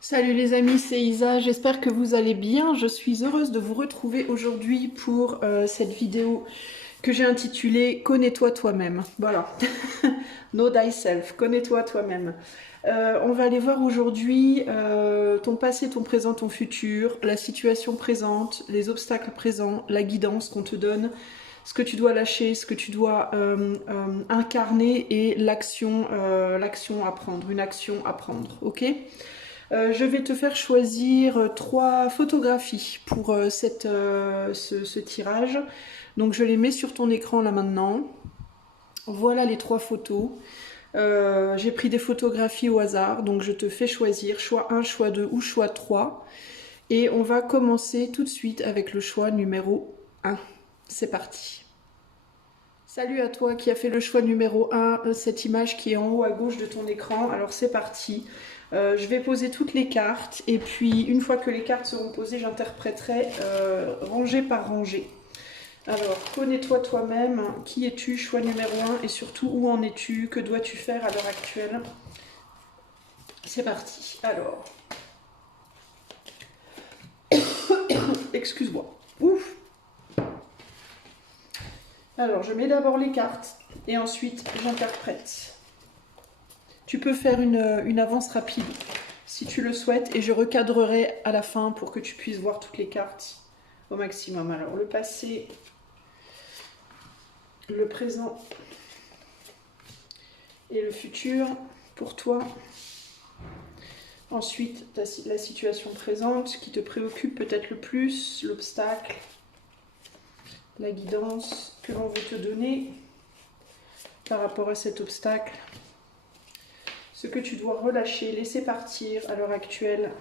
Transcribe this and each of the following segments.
Salut les amis, c'est Isa, j'espère que vous allez bien. Je suis heureuse de vous retrouver aujourd'hui pour cette vidéo que j'ai intitulée Connais-toi toi-même. Voilà, Know thyself, connais-toi toi-même. On va aller voir aujourd'hui ton passé, ton présent, ton futur, la situation présente, les obstacles présents, la guidance qu'on te donne, ce que tu dois lâcher, ce que tu dois incarner et l'action à prendre, une action à prendre, ok? Je vais te faire choisir trois photographies pour ce tirage. Donc je les mets sur ton écran là maintenant. Voilà les trois photos. J'ai pris des photographies au hasard, donc je te fais choisir choix 1, choix 2 ou choix 3. Et on va commencer tout de suite avec le choix numéro 1. C'est parti. Salut à toi qui a fait le choix numéro 1, cette image qui est en haut à gauche de ton écran. Alors c'est parti. Je vais poser toutes les cartes et puis une fois que les cartes seront posées, j'interpréterai rangée par rangée. Alors, connais-toi toi-même, qui es-tu, choix numéro 1 et surtout où en es-tu, que dois-tu faire à l'heure actuelle? C'est parti. Alors, excuse-moi. Ouf. Alors, je mets d'abord les cartes et ensuite j'interprète. Tu peux faire une avance rapide si tu le souhaites et je recadrerai à la fin pour que tu puisses voir toutes les cartes au maximum. Alors, le passé, le présent et le futur pour toi. Ensuite, la situation présente qui te préoccupe peut-être le plus, l'obstacle, la guidance que l'on veut te donner par rapport à cet obstacle, ce que tu dois relâcher, laisser partir à l'heure actuelle,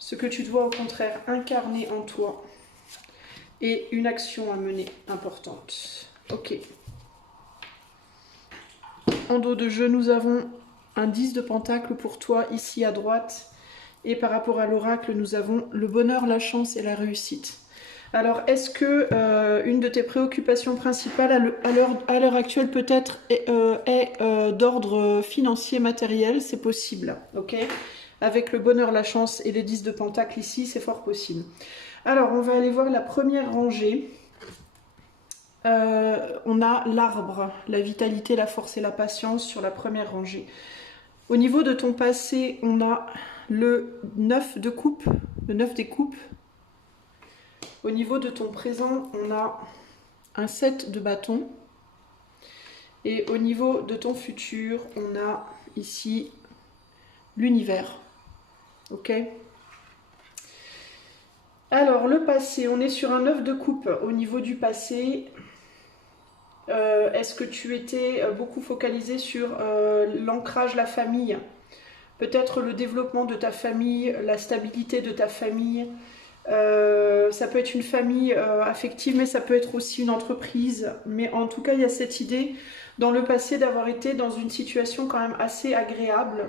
ce que tu dois au contraire incarner en toi et une action à mener importante. Ok. En dos de jeu, nous avons un 10 de pentacle pour toi ici à droite. Et par rapport à l'oracle, nous avons le bonheur, la chance et la réussite. Alors, est-ce que une de tes préoccupations principales à l'heure actuelle peut-être est d'ordre financier, matériel? C'est possible, ok? Avec le bonheur, la chance et les 10 de pentacle ici, c'est fort possible. Alors, on va aller voir la première rangée. On a l'arbre, la vitalité, la force et la patience sur la première rangée. Au niveau de ton passé, on a le 9 de coupe, le 9 des coupes. Au niveau de ton présent, on a un 7 de bâton. Et au niveau de ton futur, on a ici l'univers. Ok? Alors, le passé, on est sur un 9 de coupe. Au niveau du passé, est-ce que tu étais beaucoup focalisé sur l'ancrage, la famille? Peut-être le développement de ta famille, la stabilité de ta famille. Ça peut être une famille affective, mais ça peut être aussi une entreprise. Mais en tout cas, il y a cette idée dans le passé d'avoir été dans une situation quand même assez agréable,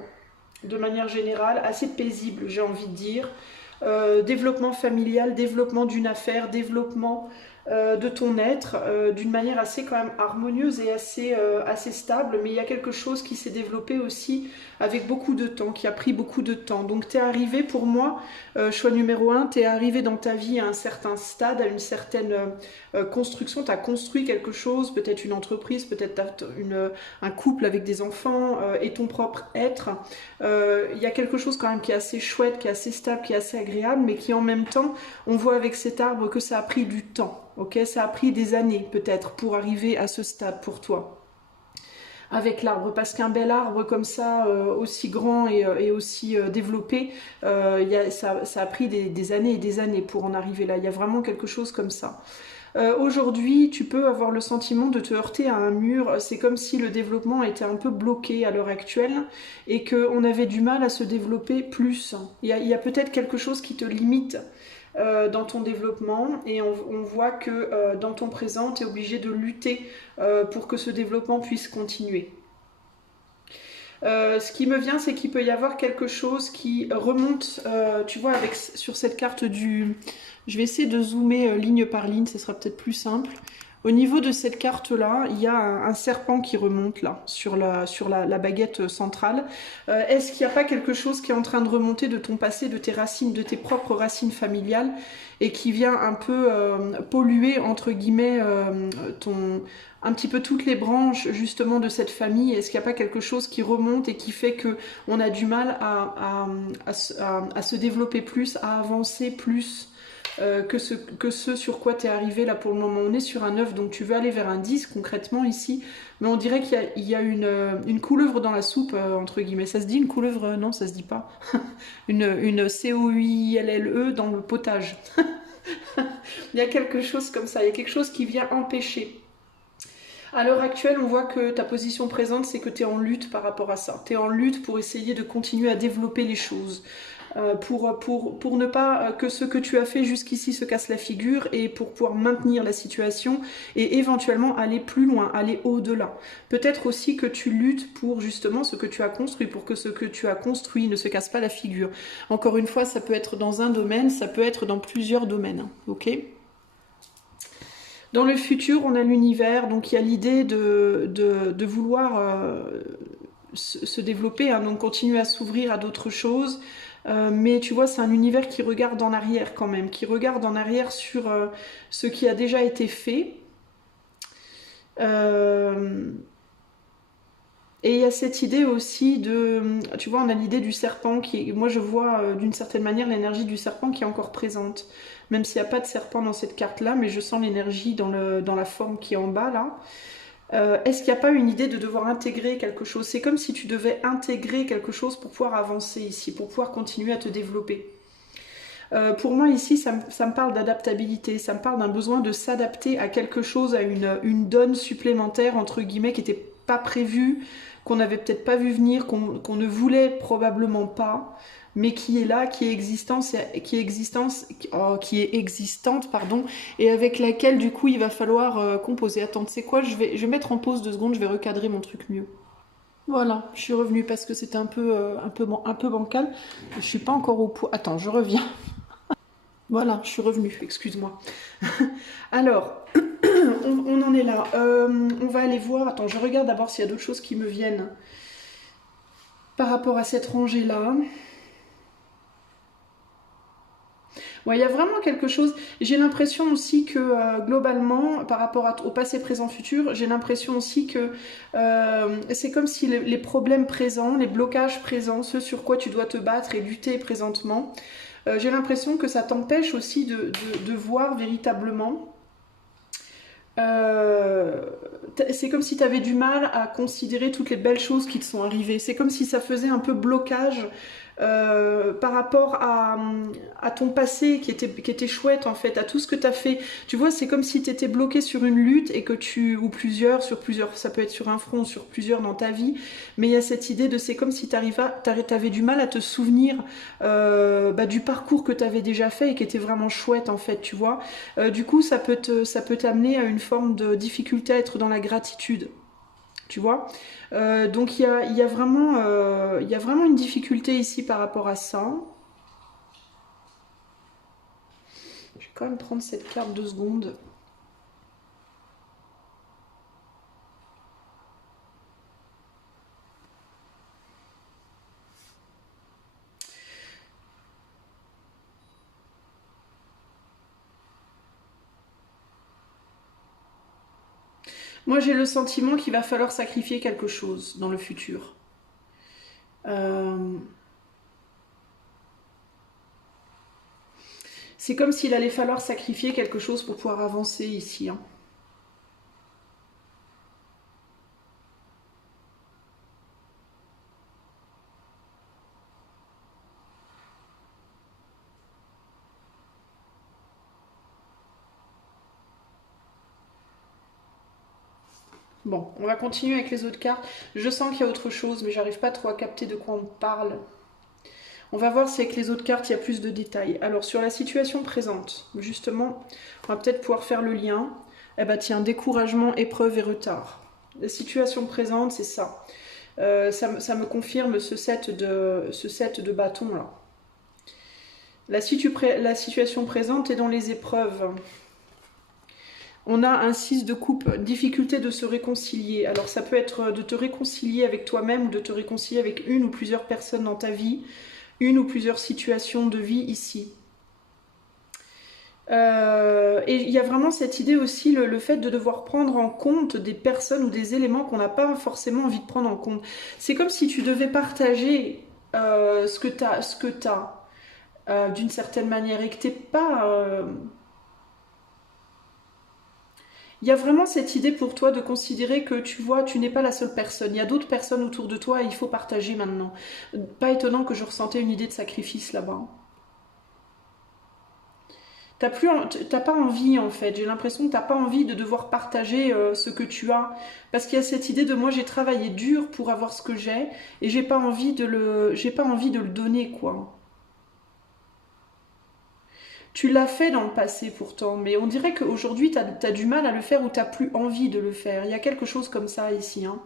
de manière générale, assez paisible, j'ai envie de dire. Développement familial, développement d'une affaire, développement de ton être d'une manière assez quand même harmonieuse et assez stable, mais il y a quelque chose qui s'est développé aussi avec beaucoup de temps, qui a pris beaucoup de temps. Donc tu es arrivé pour moi, choix numéro 1, tu es arrivé dans ta vie à un certain stade, à une certaine construction, tu as construit quelque chose, peut-être une entreprise, peut-être un couple avec des enfants et ton propre être. Il y a quelque chose quand même qui est assez chouette, qui est assez stable, qui est assez agréable, mais qui en même temps, on voit avec cet arbre que ça a pris du temps. Ok, ça a pris des années peut-être pour arriver à ce stade pour toi avec l'arbre, parce qu'un bel arbre comme ça, aussi grand et aussi développé, ça a pris des années et des années pour en arriver là. Il y a vraiment quelque chose comme ça. Aujourd'hui, tu peux avoir le sentiment de te heurter à un mur. C'est comme si le développement était un peu bloqué à l'heure actuelle et qu'on avait du mal à se développer plus. Il y a peut-être quelque chose qui te limite dans ton développement et on voit que dans ton présent, tu es obligé de lutter pour que ce développement puisse continuer. Ce qui me vient, c'est qu'il peut y avoir quelque chose qui remonte, tu vois, sur cette carte du... Je vais essayer de zoomer ligne par ligne, ce sera peut-être plus simple. Au niveau de cette carte-là, il y a un serpent qui remonte là, sur la baguette centrale. Est-ce qu'il n'y a pas quelque chose qui est en train de remonter de ton passé, de tes racines, de tes propres racines familiales, et qui vient un peu polluer, entre guillemets, un petit peu toutes les branches justement de cette famille? Est-ce qu'il n'y a pas quelque chose qui remonte et qui fait que on a du mal à se développer plus, à avancer plus que ce sur quoi tu es arrivé là pour le moment? On est sur un 9, donc tu veux aller vers un 10 concrètement ici, mais on dirait qu'il y a une couleuvre dans la soupe, entre guillemets. Ça se dit une couleuvre? Non, ça se dit pas. Une COUILLE dans le potage. Il y a quelque chose comme ça, il y a quelque chose qui vient empêcher. À l'heure actuelle, on voit que ta position présente, c'est que tu es en lutte par rapport à ça. Tu es en lutte pour essayer de continuer à développer les choses. Pour ne pas que ce que tu as fait jusqu'ici se casse la figure, et pour pouvoir maintenir la situation et éventuellement aller plus loin, aller au-delà. Peut-être aussi que tu luttes pour justement ce que tu as construit, pour que ce que tu as construit ne se casse pas la figure. Encore une fois, ça peut être dans un domaine, ça peut être dans plusieurs domaines, ok ? Dans le futur, on a l'univers, donc il y a l'idée de vouloir se développer, hein, donc continuer à s'ouvrir à d'autres choses. Mais tu vois, c'est un univers qui regarde en arrière quand même, qui regarde en arrière sur ce qui a déjà été fait. Et il y a cette idée aussi de... Tu vois, on a l'idée du serpent qui... Moi, je vois d'une certaine manière l'énergie du serpent qui est encore présente. Même s'il n'y a pas de serpent dans cette carte-là, mais je sens l'énergie dans la forme qui est en bas, là. Est-ce qu'il n'y a pas une idée de devoir intégrer quelque chose? C'est comme si tu devais intégrer quelque chose pour pouvoir avancer ici, pour pouvoir continuer à te développer. Pour moi ici, ça me parle d'adaptabilité, ça me parle d'un besoin de s'adapter à quelque chose, à une donne supplémentaire, entre guillemets, qui n'était pas prévue, qu'on n'avait peut-être pas vu venir, qu'on ne voulait probablement pas, mais qui est là, qui est existante, pardon, et avec laquelle du coup il va falloir composer. Attends, tu sais quoi, je vais mettre en pause 2 secondes, je vais recadrer mon truc mieux. Voilà, je suis revenue parce que c'était un peu bancal. Je suis pas encore au point. Attends, je reviens. Voilà, je suis revenue, excuse-moi. Alors, on en est là. On va aller voir. Attends, je regarde d'abord s'il y a d'autres choses qui me viennent par rapport à cette rangée-là. Ouais, il y a vraiment quelque chose. J'ai l'impression aussi que globalement, par rapport au passé, présent, futur, j'ai l'impression aussi que c'est comme si les problèmes présents, les blocages présents, ce sur quoi tu dois te battre et lutter présentement, j'ai l'impression que ça t'empêche aussi de voir véritablement. C'est comme si tu avais du mal à considérer toutes les belles choses qui te sont arrivées. C'est comme si ça faisait un peu blocage par rapport à ton passé qui était chouette en fait, à tout ce que tu as fait. Tu vois, c'est comme si tu étais bloqué sur une lutte et que sur plusieurs, ça peut être sur un front, sur plusieurs dans ta vie, mais il y a cette idée de c'est comme si t'avais du mal à te souvenir du parcours que tu avais déjà fait et qui était vraiment chouette en fait, tu vois. Du coup, ça peut t'amener à une forme de difficulté à être dans la gratitude. Tu vois, donc il y a vraiment une difficulté ici par rapport à ça. Je vais quand même prendre cette carte 2 secondes. Moi, j'ai le sentiment qu'il va falloir sacrifier quelque chose dans le futur. C'est comme s'il allait falloir sacrifier quelque chose pour pouvoir avancer ici. Hein. Bon, on va continuer avec les autres cartes. Je sens qu'il y a autre chose, mais j'arrive pas trop à capter de quoi on parle. On va voir si avec les autres cartes, il y a plus de détails. Alors, sur la situation présente, justement, on va peut-être pouvoir faire le lien. Eh ben tiens, découragement, épreuve et retard. La situation présente, c'est ça. Ça me confirme ce set de bâtons, là. La situation présente est dans les épreuves. On a un 6 de coupe, difficulté de se réconcilier. Alors ça peut être de te réconcilier avec toi-même ou de te réconcilier avec une ou plusieurs personnes dans ta vie, une ou plusieurs situations de vie ici. Et il y a vraiment cette idée aussi, le fait de devoir prendre en compte des personnes ou des éléments qu'on n'a pas forcément envie de prendre en compte. C'est comme si tu devais partager ce que t'as d'une certaine manière et que t'es pas... Il y a vraiment cette idée pour toi de considérer que tu vois, tu n'es pas la seule personne. Il y a d'autres personnes autour de toi et il faut partager maintenant. Pas étonnant que je ressentais une idée de sacrifice là-bas. T'as pas envie en fait, j'ai l'impression que t'as pas envie de devoir partager ce que tu as. Parce qu'il y a cette idée de moi j'ai travaillé dur pour avoir ce que j'ai et j'ai pas envie de le donner quoi. Tu l'as fait dans le passé pourtant, mais on dirait qu'aujourd'hui t'as du mal à le faire ou t'as plus envie de le faire. Il y a quelque chose comme ça ici, hein.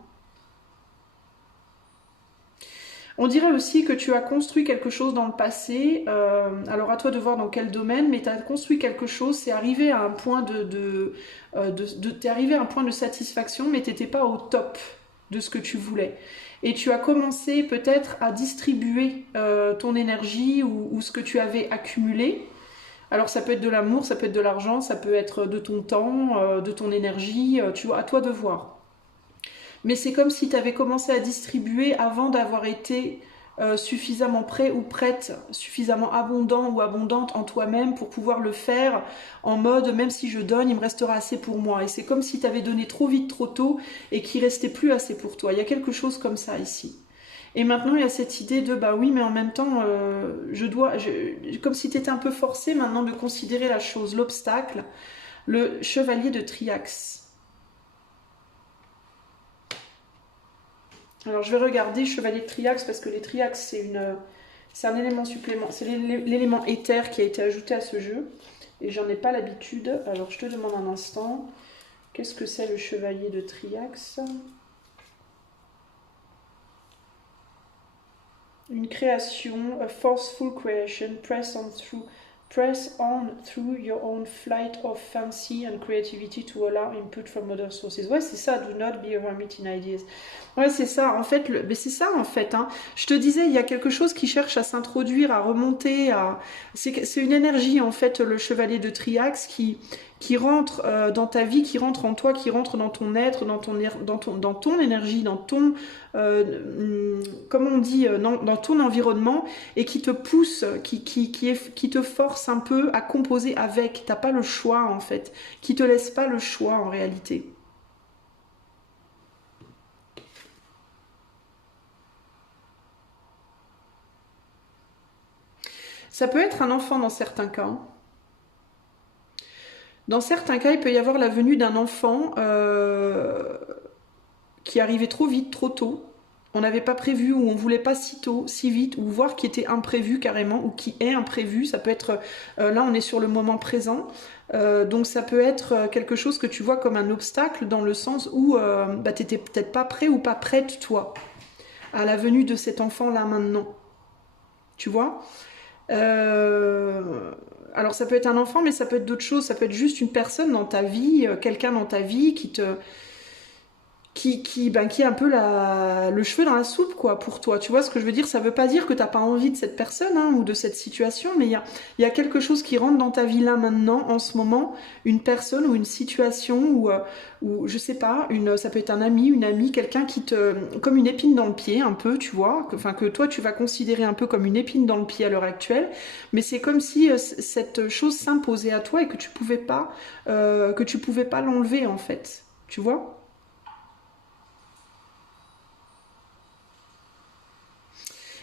On dirait aussi que tu as construit quelque chose dans le passé, alors à toi de voir dans quel domaine, mais tu as construit quelque chose, c'est arrivé à un point t'es arrivé à un point de satisfaction, mais tu n'étais pas au top de ce que tu voulais. Et tu as commencé peut-être à distribuer ton énergie ou ce que tu avais accumulé. Alors ça peut être de l'amour, ça peut être de l'argent, ça peut être de ton temps, de ton énergie, tu vois, à toi de voir. Mais c'est comme si tu avais commencé à distribuer avant d'avoir été suffisamment prêt ou prête, suffisamment abondant ou abondante en toi-même pour pouvoir le faire en mode même si je donne, il me restera assez pour moi. Et c'est comme si tu avais donné trop vite, trop tôt et qu'il restait plus assez pour toi. Il y a quelque chose comme ça ici. Et maintenant, il y a cette idée de bah oui, mais en même temps, comme si tu étais un peu forcé maintenant de considérer la chose, l'obstacle, le chevalier de Triaxe. Alors je vais regarder chevalier de Triaxe parce que les Triaxes c'est un élément supplément, c'est l'élément éther qui a été ajouté à ce jeu et j'en ai pas l'habitude. Alors je te demande un instant, qu'est-ce que c'est le chevalier de Triaxe? Une création, a forceful creation, press on through your own flight of fancy and creativity to allow input from other sources. Ouais, c'est ça, do not be a hermit in ideas. Ouais, c'est ça, en fait, mais c'est ça, en fait, hein. Je te disais, il y a quelque chose qui cherche à s'introduire, à remonter, c'est une énergie, en fait, le chevalier de Triaxe qui rentre dans ta vie, qui rentre en toi, qui rentre dans ton être, dans ton énergie, dans ton, comment on dit, dans ton environnement, et qui te pousse, qui te force un peu à composer avec. T'as pas le choix, en fait. Qui te laisse pas le choix, en réalité. Ça peut être un enfant dans certains cas. Dans certains cas, il peut y avoir la venue d'un enfant qui arrivait trop vite, trop tôt. On n'avait pas prévu ou on voulait pas si tôt, si vite, ou voir qui était imprévu carrément, ou qui est imprévu. Ça peut être, là on est sur le moment présent, donc ça peut être quelque chose que tu vois comme un obstacle dans le sens où bah, tu n'étais peut-être pas prêt ou pas prête toi à la venue de cet enfant là maintenant. Tu vois alors ça peut être un enfant, mais ça peut être d'autres choses. Ça peut être juste une personne dans ta vie, quelqu'un dans ta vie qui est un peu le cheveu dans la soupe quoi pour toi. Tu vois ce que je veux dire? Ça veut pas dire que t'as pas envie de cette personne hein, ou de cette situation, mais il y a quelque chose qui rentre dans ta vie là maintenant, en ce moment, une personne ou une situation ou je sais pas, ça peut être un ami, une amie, quelqu'un qui comme une épine dans le pied un peu, tu vois, que toi tu vas considérer un peu comme une épine dans le pied à l'heure actuelle, mais c'est comme si cette chose s'imposait à toi et que tu pouvais pas l'enlever en fait, tu vois?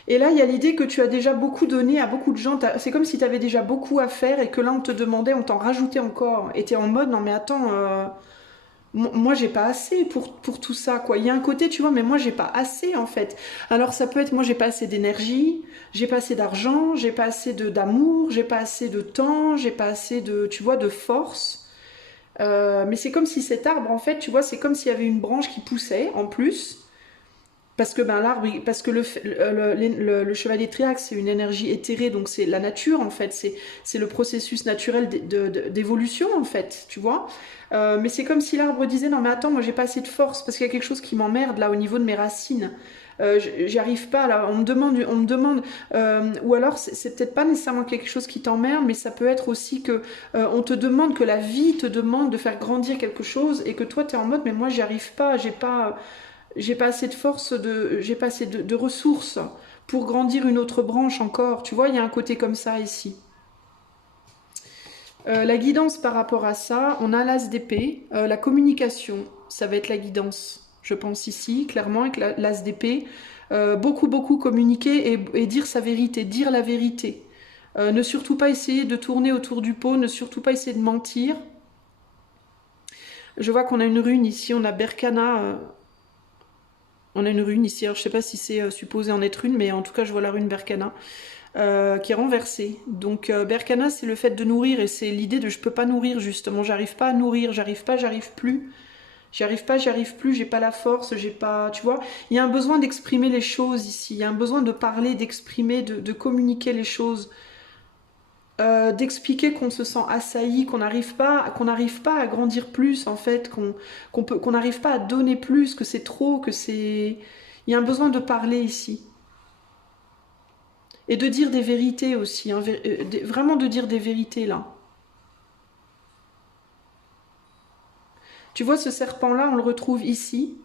Et là, il y a l'idée que tu as déjà beaucoup donné à beaucoup de gens. C'est comme si tu avais déjà beaucoup à faire et que là, on te demandait, on t'en rajoutait encore. Et tu es en mode, non mais attends, moi j'ai pas assez pour tout ça, quoi. Il y a un côté, tu vois, mais moi j'ai pas assez en fait. Alors ça peut être, moi j'ai pas assez d'énergie, j'ai pas assez d'argent, j'ai pas assez d'amour, j'ai pas assez de temps, j'ai pas assez de, tu vois, de force. Mais c'est comme si cet arbre, en fait, tu vois, c'est comme s'il y avait une branche qui poussait en plus Parce que ben, l'arbre, parce que le chevalier de triaxe, c'est une énergie éthérée, donc c'est la nature en fait, c'est le processus naturel d'évolution en fait, tu vois. Mais c'est comme si l'arbre disait non mais attends, moi j'ai pas assez de force parce qu'il y a quelque chose qui m'emmerde là au niveau de mes racines. J'y arrive pas là, on me demande, ou alors c'est peut-être pas nécessairement quelque chose qui t'emmerde, mais ça peut être aussi que on te demande, que la vie te demande de faire grandir quelque chose et que toi tu es en mode mais moi j'y arrive pas, j'ai pas assez de force, j'ai pas assez de ressources pour grandir une autre branche encore. Tu vois, il y a un côté comme ça ici. La guidance par rapport à ça, on a l'as d'épée. La communication, ça va être la guidance, je pense ici, clairement, avec l'as d'épée. Beaucoup, beaucoup communiquer et dire sa vérité, dire la vérité. Ne surtout pas essayer de tourner autour du pot, ne surtout pas essayer de mentir. Je vois qu'on a une rune ici, on a Berkana. On a une rune ici, alors je ne sais pas si c'est supposé en être une, mais en tout cas je vois la rune Berkana qui est renversée. Donc Berkana c'est le fait de nourrir et c'est l'idée de je peux pas nourrir justement, j'arrive pas à nourrir, j'arrive plus, j'arrive plus, j'ai pas la force, j'ai pas, tu vois, il y a un besoin d'exprimer les choses ici, il y a un besoin de parler, d'exprimer, de communiquer les choses. D'expliquer qu'on se sent assailli, qu'on n'arrive pas à grandir plus en fait, qu'on n'arrive pas à donner plus, que c'est trop, que c'est... Il y a un besoin de parler ici. Et de dire des vérités aussi, hein, vraiment de dire des vérités là. Tu vois ce serpent-là, on le retrouve ici.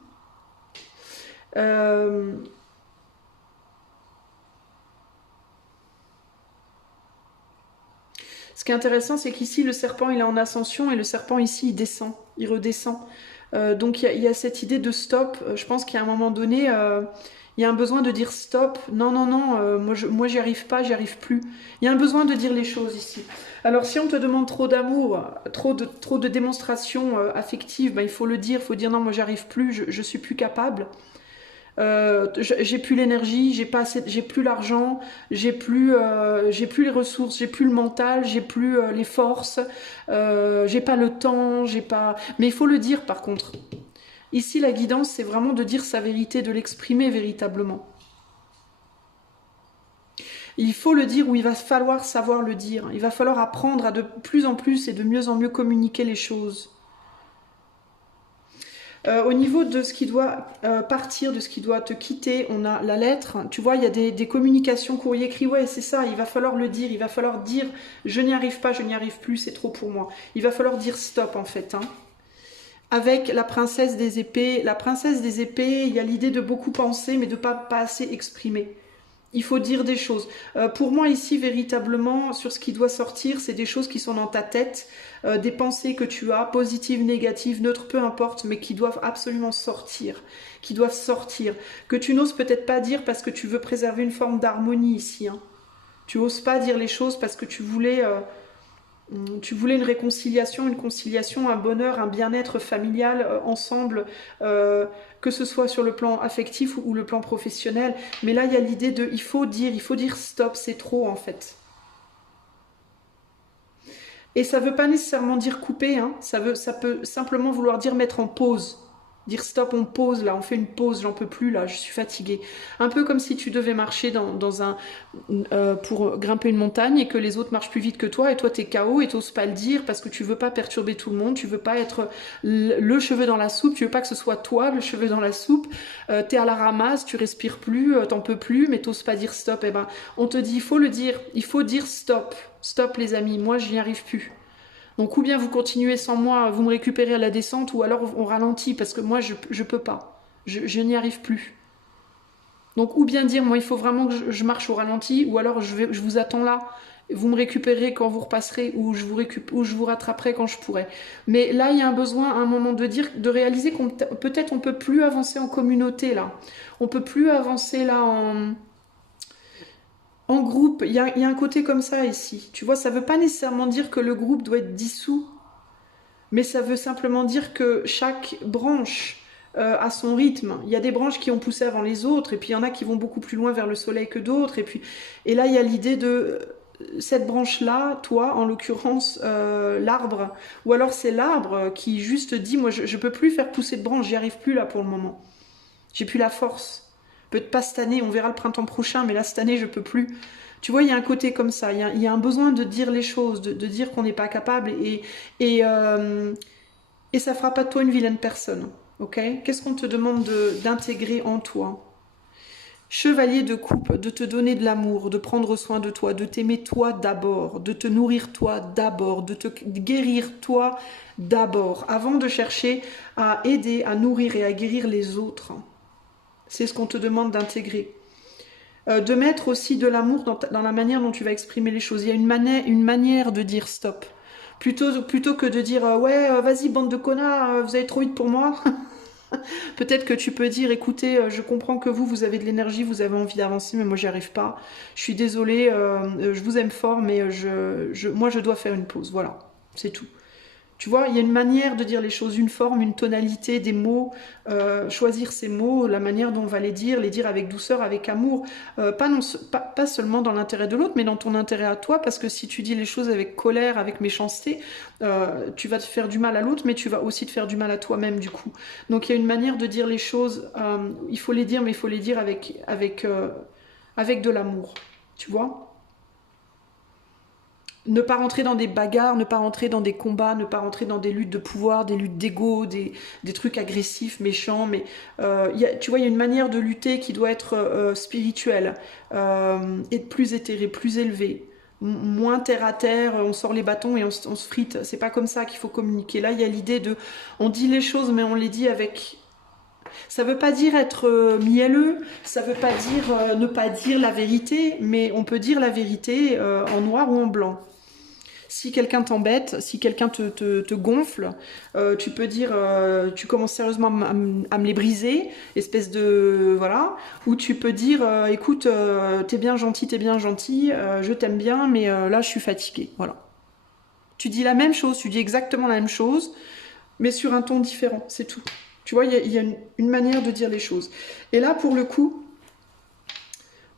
Ce qui est intéressant, c'est qu'ici, le serpent, il est en ascension et le serpent, ici, il descend, il redescend. Donc, il y a cette idée de stop. Je pense qu'à un moment donné, il y a un besoin de dire stop. Non, non, non, moi j'y arrive pas, j'y arrive plus. Il y a un besoin de dire les choses ici. Alors, si on te demande trop d'amour, trop de démonstration affective, ben, il faut le dire, il faut dire non, moi j'y arrive plus, je suis plus capable. J'ai plus l'énergie, j'ai plus l'argent, j'ai plus les ressources, j'ai plus le mental, j'ai plus les forces, j'ai pas le temps, j'ai pas. Mais il faut le dire par contre. Ici, la guidance, c'est vraiment de dire sa vérité, de l'exprimer véritablement. Il faut le dire ou il va falloir savoir le dire. Il va falloir apprendre à de plus en plus et de mieux en mieux communiquer les choses. Au niveau de ce qui doit partir, de ce qui doit te quitter, on a la lettre. Tu vois, il y a des communications, courrier écrit. Ouais, c'est ça, il va falloir le dire. Il va falloir dire, je n'y arrive pas, je n'y arrive plus, c'est trop pour moi. Il va falloir dire stop, en fait. Hein. Avec la princesse des épées. La princesse des épées, il y a l'idée de beaucoup penser, mais de pas assez exprimer. Il faut dire des choses. Pour moi ici, véritablement, sur ce qui doit sortir, c'est des choses qui sont dans ta tête, des pensées que tu as, positives, négatives, neutres, peu importe, mais qui doivent absolument sortir, que tu n'oses peut-être pas dire parce que tu veux préserver une forme d'harmonie ici. Hein. Tu n'oses pas dire les choses parce que tu voulais une réconciliation, une conciliation, un bonheur, un bien-être familial ensemble, que ce soit sur le plan affectif ou le plan professionnel. Mais là, il y a l'idée de, il faut dire stop, c'est trop en fait. Et ça ne veut pas nécessairement dire couper, hein. Ça peut simplement vouloir dire mettre en pause. Dire stop, on pause là, on fait une pause, j'en peux plus là, je suis fatiguée. Un peu comme si tu devais marcher pour grimper une montagne et que les autres marchent plus vite que toi et toi t'es KO et t'oses pas le dire parce que tu veux pas perturber tout le monde, tu veux pas être le cheveu dans la soupe, tu veux pas que ce soit toi le cheveu dans la soupe, t'es à la ramasse, tu respires plus, t'en peux plus mais t'oses pas dire stop. Eh ben, on te dit il faut le dire, il faut dire stop, stop les amis, moi je n'y arrive plus. Donc ou bien vous continuez sans moi, vous me récupérez à la descente, ou alors on ralentit, parce que moi je peux pas, je n'y arrive plus. Donc ou bien dire, moi il faut vraiment que je marche au ralenti, ou alors je vous attends là, vous me récupérez quand vous repasserez, ou je vous rattraperai quand je pourrai. Mais là il y a un besoin à un moment de réaliser qu'on peut-être on peut plus avancer en communauté là, on peut plus avancer là en groupe, il y a un côté comme ça ici. Tu vois, ça ne veut pas nécessairement dire que le groupe doit être dissous, mais ça veut simplement dire que chaque branche a son rythme. Il y a des branches qui ont poussé avant les autres, et puis il y en a qui vont beaucoup plus loin vers le soleil que d'autres. Et là, il y a l'idée de cette branche-là, toi, en l'occurrence, l'arbre, ou alors c'est l'arbre qui juste dit, moi, je ne peux plus faire pousser de branches, j'y arrive plus là pour le moment. J'ai plus la force. Peut-être pas cette année, on verra le printemps prochain, mais là, cette année, je peux plus. Tu vois, il y a un côté comme ça, il y a un besoin de dire les choses, de dire qu'on n'est pas capable, et ça fera pas de toi une vilaine personne, ok? Qu'est-ce qu'on te demande d'intégrer en toi? Chevalier de coupe, de te donner de l'amour, de prendre soin de toi, de t'aimer toi d'abord, de te nourrir toi d'abord, de te guérir toi d'abord, avant de chercher à aider, à nourrir et à guérir les autres. C'est ce qu'on te demande d'intégrer. De mettre aussi de l'amour dans la manière dont tu vas exprimer les choses. Il y a une manière de dire stop. Plutôt que de dire ouais, vas-y, bande de connards, vous allez trop vite pour moi. Peut-être que tu peux dire, écoutez, je comprends que vous avez de l'énergie, vous avez envie d'avancer, mais moi j'y arrive pas. Je suis désolée, je vous aime fort, mais moi je dois faire une pause. Voilà, c'est tout. Tu vois, il y a une manière de dire les choses, une forme, une tonalité, des mots, choisir ces mots, la manière dont on va les dire avec douceur, avec amour, pas seulement dans l'intérêt de l'autre, mais dans ton intérêt à toi, parce que si tu dis les choses avec colère, avec méchanceté, tu vas te faire du mal à l'autre, mais tu vas aussi te faire du mal à toi-même du coup. Donc il y a une manière de dire les choses, il faut les dire, mais il faut les dire avec de l'amour, tu vois. Ne pas rentrer dans des bagarres, ne pas rentrer dans des combats, ne pas rentrer dans des luttes de pouvoir, des luttes d'ego, des trucs agressifs, méchants. Mais tu vois, il y a une manière de lutter qui doit être spirituelle, et plus éthérée, plus élevée. Moins terre à terre, on sort les bâtons et on se frite. C'est pas comme ça qu'il faut communiquer. Là, il y a l'idée de, on dit les choses, mais on les dit avec. Ça veut pas dire être mielleux, ça veut pas dire ne pas dire la vérité, mais on peut dire la vérité en noir ou en blanc. Si quelqu'un t'embête, si quelqu'un te gonfle, tu peux dire, tu commences sérieusement à me les briser, espèce de... Voilà. Ou tu peux dire, écoute, t'es bien gentil, je t'aime bien, mais là, je suis fatiguée. Voilà. Tu dis la même chose, tu dis exactement la même chose, mais sur un ton différent, c'est tout. Tu vois, il y a une manière de dire les choses. Et là, pour le coup,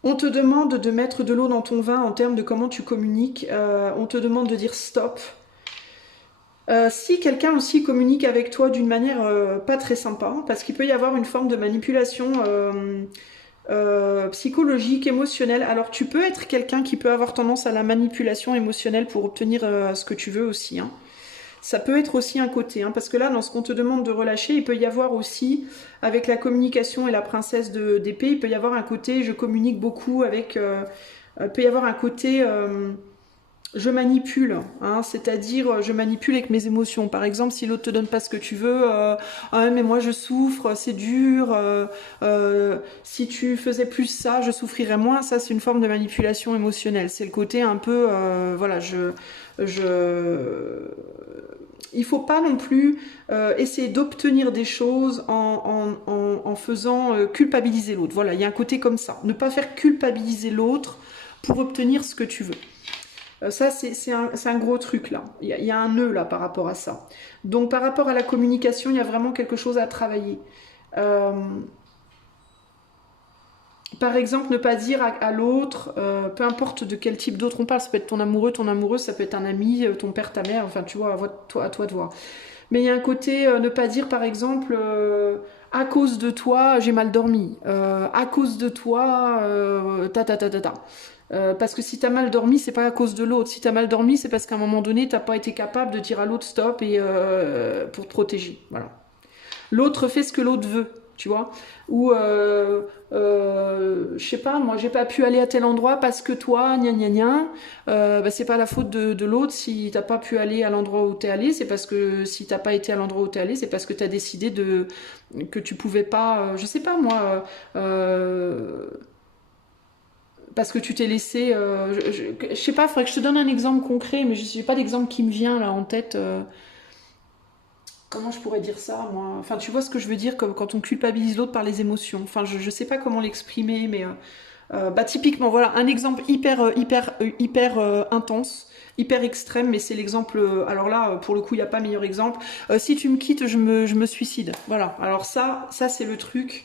on te demande de mettre de l'eau dans ton vin en termes de comment tu communiques. On te demande de dire stop. Si quelqu'un aussi communique avec toi d'une manière pas très sympa, parce qu'il peut y avoir une forme de manipulation psychologique, émotionnelle. Alors tu peux être quelqu'un qui peut avoir tendance à la manipulation émotionnelle pour obtenir ce que tu veux aussi, hein. Ça peut être aussi un côté, hein, parce que là, dans ce qu'on te demande de relâcher, il peut y avoir aussi, avec la communication et la princesse d'épée, il peut y avoir un côté, je communique beaucoup avec... il peut y avoir un côté, je manipule, hein, c'est-à-dire je manipule avec mes émotions. Par exemple, si l'autre te donne pas ce que tu veux, ah, mais moi je souffre, c'est dur, si tu faisais plus ça, je souffrirais moins. Ça, c'est une forme de manipulation émotionnelle. C'est le côté un peu, voilà, il faut pas non plus essayer d'obtenir des choses en faisant culpabiliser l'autre. Voilà, il y a un côté comme ça. Ne pas faire culpabiliser l'autre pour obtenir ce que tu veux. Ça, c'est un gros truc là. Il y a un nœud là par rapport à ça. Donc par rapport à la communication, il y a vraiment quelque chose à travailler. Par exemple, ne pas dire à l'autre, peu importe de quel type d'autre on parle, ça peut être ton amoureuse, ça peut être un ami, ton père, ta mère, enfin tu vois, à toi de voir. Mais il y a un côté, ne pas dire par exemple, à cause de toi, j'ai mal dormi, à cause de toi, ta. Parce que si t'as mal dormi, c'est pas à cause de l'autre. Si t'as mal dormi, c'est parce qu'à un moment donné, t'as pas été capable de dire à l'autre stop et pour te protéger. Voilà. L'autre fait ce que l'autre veut, tu vois. Ou, je sais pas, moi j'ai pas pu aller à tel endroit parce que toi, bah, c'est pas la faute de l'autre si t'as pas pu aller à l'endroit où t'es allé, c'est parce que si t'as pas été à l'endroit où t'es allé, c'est parce que t'as décidé que tu pouvais pas, je sais pas moi, parce que tu t'es laissé, je sais pas, faudrait que je te donne un exemple concret, mais je sais pas d'exemple qui me vient là en tête. Comment je pourrais dire ça, moi? Enfin, tu vois ce que je veux dire comme quand on culpabilise l'autre par les émotions. Enfin, je sais pas comment l'exprimer, mais bah typiquement, voilà, un exemple hyper intense, hyper extrême, mais c'est l'exemple. Alors là, pour le coup, il n'y a pas meilleur exemple. Si tu me quittes, je me suicide. Voilà. Alors ça c'est le truc.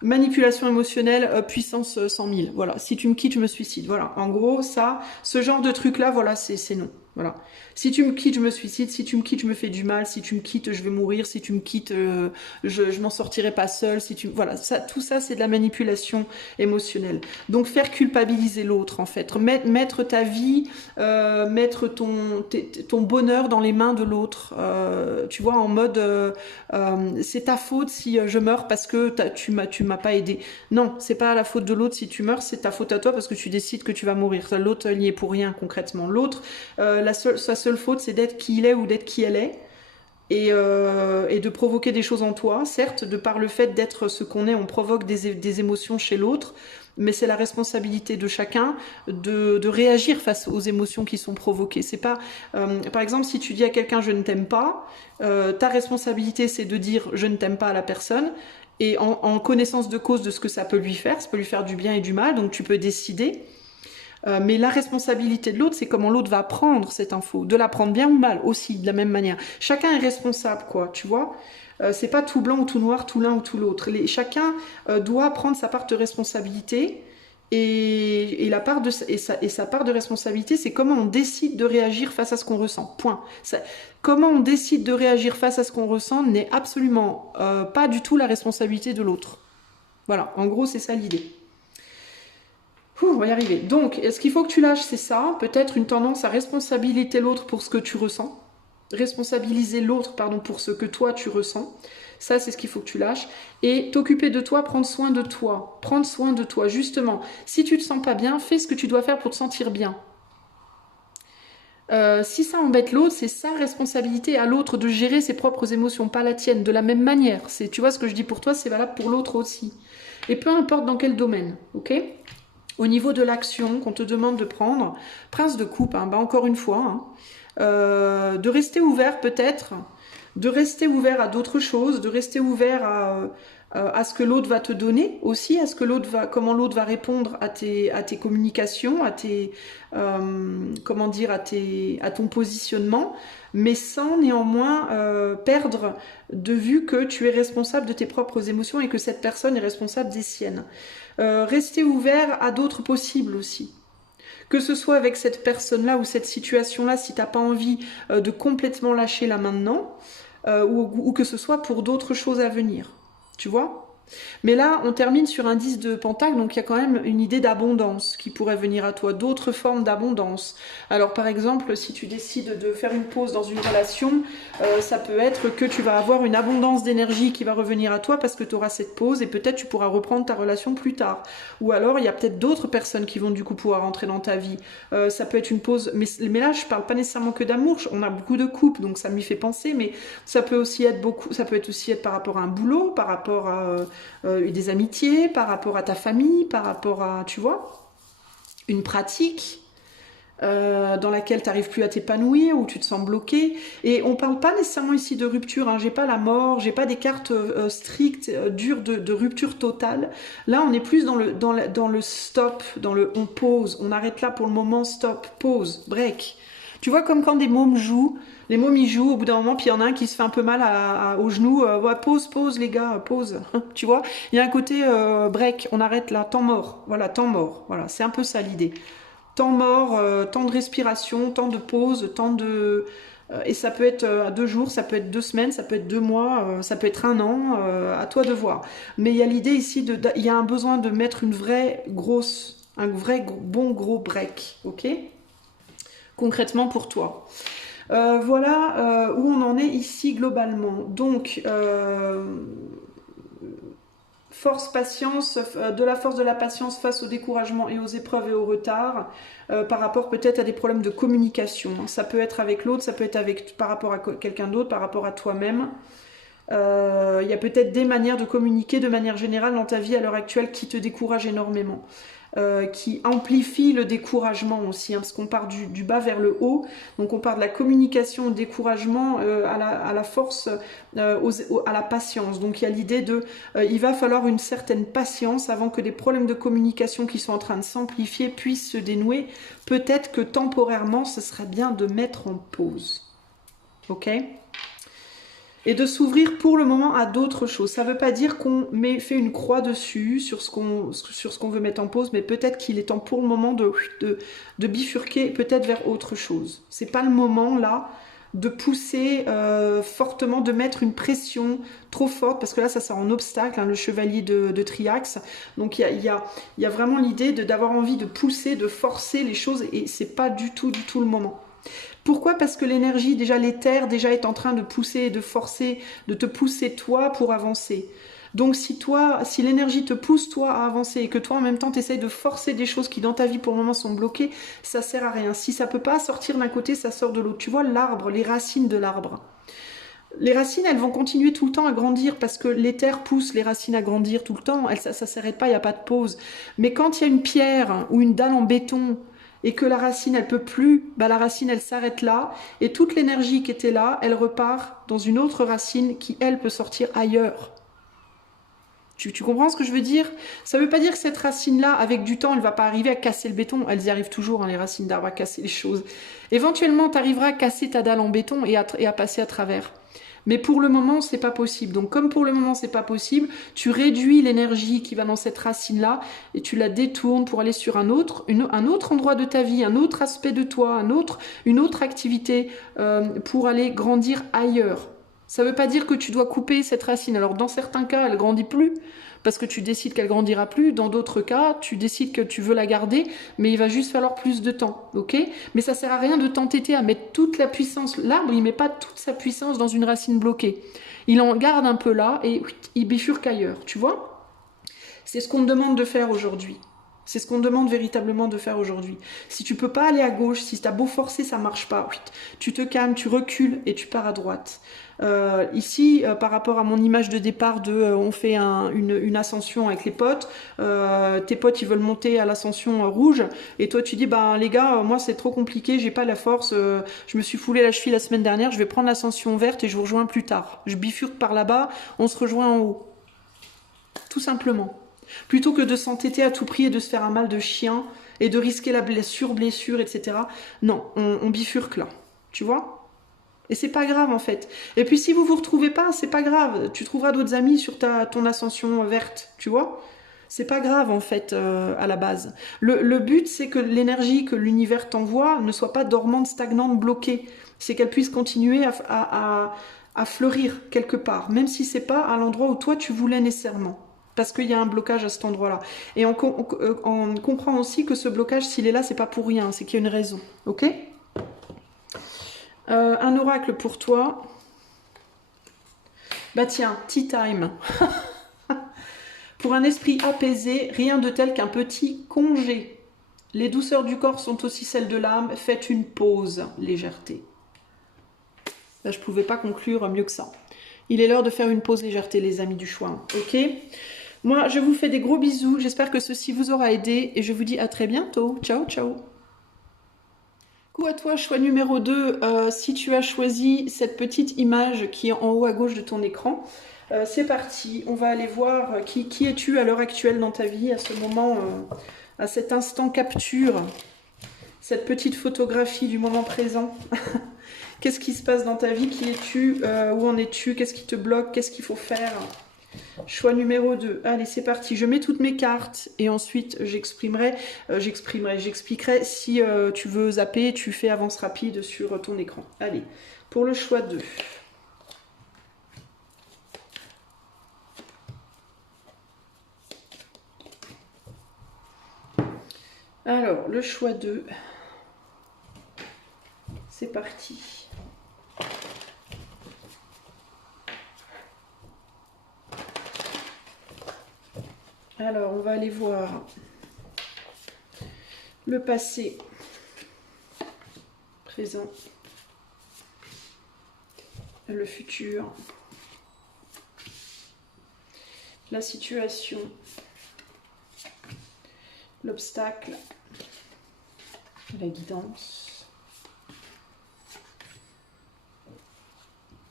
Manipulation émotionnelle, puissance 100 000. Voilà. Si tu me quittes, je me suicide. Voilà. En gros, ça, ce genre de truc-là, voilà, c'est non. Voilà. Si tu me quittes, je me suicide. Si tu me quittes, je me fais du mal. Si tu me quittes, je vais mourir. Si tu me quittes, je m'en sortirai pas seule. Si tu, voilà, ça, tout ça, c'est de la manipulation émotionnelle. Donc, faire culpabiliser l'autre, en fait. Mettre ta vie, mettre ton bonheur dans les mains de l'autre. Tu vois, en mode, c'est ta faute si je meurs parce que tu m'as pas aidé. Non, c'est pas la faute de l'autre si tu meurs, c'est ta faute à toi parce que tu décides que tu vas mourir. L'autre, il n'y est pour rien, concrètement. L'autre, sa seule faute, c'est d'être qui il est ou d'être qui elle est. Et de provoquer des choses en toi. Certes, de par le fait d'être ce qu'on est, on provoque des émotions chez l'autre, mais c'est la responsabilité de chacun de réagir face aux émotions qui sont provoquées. C'est pas, par exemple, si tu dis à quelqu'un je ne t'aime pas, ta responsabilité c'est de dire je ne t'aime pas à la personne, et en connaissance de cause de ce que ça peut lui faire, ça peut lui faire du bien et du mal, donc tu peux décider. Mais la responsabilité de l'autre, c'est comment l'autre va prendre cette info, de la prendre bien ou mal aussi, de la même manière. Chacun est responsable, quoi, tu vois. C'est pas tout blanc ou tout noir, tout l'un ou tout l'autre. Chacun doit prendre sa part de responsabilité et sa part de responsabilité, c'est comment on décide de réagir face à ce qu'on ressent. Point. Comment on décide de réagir face à ce qu'on ressent n'est absolument pas du tout la responsabilité de l'autre. Voilà, en gros, c'est ça l'idée. On va y arriver. Donc, ce qu'il faut que tu lâches, c'est ça. Peut-être une tendance à responsabiliser l'autre pour ce que tu ressens. Responsabiliser l'autre, pardon, pour ce que toi tu ressens. Ça, c'est ce qu'il faut que tu lâches. Et t'occuper de toi, prendre soin de toi. Prendre soin de toi, justement. Si tu te sens pas bien, fais ce que tu dois faire pour te sentir bien. Si ça embête l'autre, c'est sa responsabilité à l'autre de gérer ses propres émotions, pas la tienne, de la même manière. Tu vois, ce que je dis pour toi, c'est valable pour l'autre aussi. Et peu importe dans quel domaine, ok ? Au niveau de l'action qu'on te demande de prendre, prince de coupe, hein, bah encore une fois, hein, de rester ouvert peut-être, de rester ouvert à d'autres choses, de rester ouvert à ce que l'autre va te donner aussi, à ce que comment l'autre va répondre à tes communications, à ton positionnement, mais sans néanmoins perdre de vue que tu es responsable de tes propres émotions et que cette personne est responsable des siennes. Rester ouvert à d'autres possibles aussi. Que ce soit avec cette personne-là ou cette situation-là, si tu n'as pas envie de complètement lâcher là maintenant, ou que ce soit pour d'autres choses à venir. Tu vois ? Mais là, on termine sur un 10 de pentacle, donc il y a quand même une idée d'abondance qui pourrait venir à toi, d'autres formes d'abondance. Alors par exemple, si tu décides de faire une pause dans une relation, ça peut être que tu vas avoir une abondance d'énergie qui va revenir à toi parce que tu auras cette pause et peut-être tu pourras reprendre ta relation plus tard. Ou alors, il y a peut-être d'autres personnes qui vont du coup pouvoir entrer dans ta vie. Ça peut être une pause, mais là, je parle pas nécessairement que d'amour, on a beaucoup de couples, donc ça m'y fait penser, mais ça peut aussi être par rapport à un boulot, par rapport à des amitiés, par rapport à ta famille, par rapport à, tu vois, une pratique dans laquelle tu n'arrives plus à t'épanouir, où tu te sens bloqué. Et on parle pas nécessairement ici de rupture, hein. J'ai pas la mort, j'ai pas des cartes strictes, dures de rupture totale. Là, on est plus dans le stop, dans le on pause, on arrête là pour le moment, stop, pause, break. Tu vois, comme quand des mômes jouent, les mômes ils jouent au bout d'un moment, puis il y en a un qui se fait un peu mal au genou, ouais, pause les gars, pause. Tu vois, il y a un côté break, on arrête là, temps mort, voilà, c'est un peu ça l'idée. Temps mort, temps de respiration, temps de pause, temps de... et ça peut être 2 jours, ça peut être 2 semaines, ça peut être 2 mois, ça peut être 1 an, à toi de voir. Mais il y a l'idée ici, il y a un besoin de mettre un vrai bon gros break, ok ? Concrètement pour toi. Voilà où on en est ici globalement. Donc, patience, de la force de la patience face au découragement et aux épreuves et au retard, par rapport peut-être à des problèmes de communication. Ça peut être avec l'autre, ça peut être par rapport à quelqu'un d'autre, par rapport à toi-même. Il y a peut-être des manières de communiquer de manière générale dans ta vie à l'heure actuelle qui te découragent énormément. Qui amplifie le découragement aussi, hein, parce qu'on part du bas vers le haut, donc on part de la communication au découragement à la force, à la patience. Donc il y a l'idée il va falloir une certaine patience avant que des problèmes de communication qui sont en train de s'amplifier puissent se dénouer. Peut-être que temporairement, ce serait bien de mettre en pause. Ok ? et de s'ouvrir pour le moment à d'autres choses. Ça ne veut pas dire qu'on fait une croix dessus sur ce qu'on veut mettre en pause, mais peut-être qu'il est temps pour le moment de bifurquer peut-être vers autre chose. C'est pas le moment là de pousser fortement, de mettre une pression trop forte, parce que là ça sert en obstacle, hein, le chevalier de Triaxe. Donc il y a vraiment l'idée d'avoir envie de pousser, de forcer les choses, et c'est pas du tout le moment. Pourquoi? Parce que l'énergie, déjà l'éther, déjà est en train de pousser et de forcer, de te pousser toi pour avancer. Donc si l'énergie te pousse toi à avancer et que toi en même temps tu essayes de forcer des choses qui dans ta vie pour le moment sont bloquées, ça sert à rien. Si ça peut pas sortir d'un côté, ça sort de l'autre. Tu vois l'arbre, les racines de l'arbre. Les racines, elles vont continuer tout le temps à grandir parce que l'éther pousse les racines à grandir tout le temps. Ça ne s'arrête pas, il n'y a pas de pause. Mais quand il y a une pierre ou une dalle en béton et que la racine, elle peut plus, bah la racine, elle s'arrête là. Et toute l'énergie qui était là, elle repart dans une autre racine qui, elle, peut sortir ailleurs. Tu comprends ce que je veux dire? Ça ne veut pas dire que cette racine-là, avec du temps, elle ne va pas arriver à casser le béton. Elles y arrivent toujours, hein, les racines d'arbres, à casser les choses. Éventuellement, tu arriveras à casser ta dalle en béton et à passer à travers. Mais pour le moment, c'est pas possible. Donc, comme pour le moment, c'est pas possible, tu réduis l'énergie qui va dans cette racine-là et tu la détournes pour aller sur un autre endroit de ta vie, un autre aspect de toi, une autre activité pour aller grandir ailleurs. Ça ne veut pas dire que tu dois couper cette racine. Alors, dans certains cas, elle ne grandit plus parce que tu décides qu'elle grandira plus. Dans d'autres cas, tu décides que tu veux la garder, mais il va juste falloir plus de temps, ok? Mais ça sert à rien de t'entêter à mettre toute la puissance. L'arbre, il met pas toute sa puissance dans une racine bloquée. Il en garde un peu là et il bifurque ailleurs, tu vois? C'est ce qu'on te demande de faire aujourd'hui. C'est ce qu'on te demande véritablement de faire aujourd'hui. Si tu peux pas aller à gauche, si tu as beau forcer, ça marche pas. Tu te calmes, tu recules et tu pars à droite. Ici, par rapport à mon image de départ on fait une ascension avec les potes, tes potes ils veulent monter à l'ascension rouge et toi tu dis bah les gars moi c'est trop compliqué, j'ai pas la force, je me suis foulé la cheville la semaine dernière, je vais prendre l'ascension verte et je vous rejoins plus tard. Je bifurque par là-bas, on se rejoint en haut. Tout simplement. Plutôt que de s'entêter à tout prix et de se faire un mal de chien et de risquer la blessure, etc. Non, on bifurque là. Tu vois? Et c'est pas grave en fait. Et puis si vous vous retrouvez pas, c'est pas grave. Tu trouveras d'autres amis sur ton ascension verte, tu vois. C'est pas grave en fait à la base. Le but c'est que l'énergie que l'univers t'envoie ne soit pas dormante, stagnante, bloquée. C'est qu'elle puisse continuer à fleurir quelque part, même si c'est pas à l'endroit où toi tu voulais nécessairement. Parce qu'il y a un blocage à cet endroit-là. Et on comprend aussi que ce blocage, s'il est là, c'est pas pour rien, c'est qu'il y a une raison. Ok ? Un oracle pour toi. Bah tiens, tea time. Pour un esprit apaisé, rien de tel qu'un petit congé. Les douceurs du corps sont aussi celles de l'âme. Faites une pause, légèreté. Là, je ne pouvais pas conclure mieux que ça. Il est l'heure de faire une pause légèreté, les amis du choix. Ok ? Moi, je vous fais des gros bisous. J'espère que ceci vous aura aidé. Et je vous dis à très bientôt. Ciao, ciao. Coucou à toi, choix numéro 2. Si tu as choisi cette petite image qui est en haut à gauche de ton écran, c'est parti. On va aller voir qui es-tu à l'heure actuelle dans ta vie, à ce moment, à cet instant capture, cette petite photographie du moment présent. Qu'est-ce qui se passe dans ta vie? Qui es-tu? Où en es-tu? Qu'est-ce qui te bloque? Qu'est-ce qu'il faut faire? Choix numéro 2. Allez, c'est parti. Je mets toutes mes cartes et ensuite j'expliquerai. Si tu veux zapper, tu fais avance rapide sur ton écran. Allez, pour le choix 2. Alors, le choix 2. C'est parti. Alors, on va aller voir le passé, présent, le futur, la situation, l'obstacle, la guidance,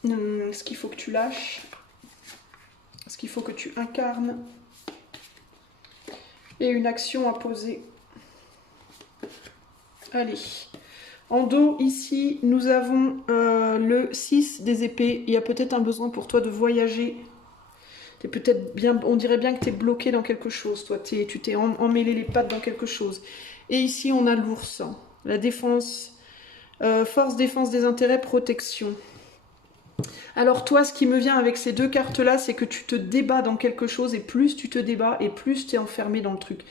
ce qu'il faut que tu lâches, ce qu'il faut que tu incarnes, et une action à poser. Allez, En dos, ici, nous avons le 6 des épées. Il y a peut-être un besoin pour toi de voyager. T'es peut-être bien, on dirait bien que tu es bloqué dans quelque chose, toi. Tu t'es emmêlé les pattes dans quelque chose. Et ici, on a l'ours. La défense, force, défense des intérêts, protection. Alors toi, ce qui me vient avec ces deux cartes-là, c'est que tu te débats dans quelque chose, et plus tu te débats, et plus tu es enfermé dans le truc.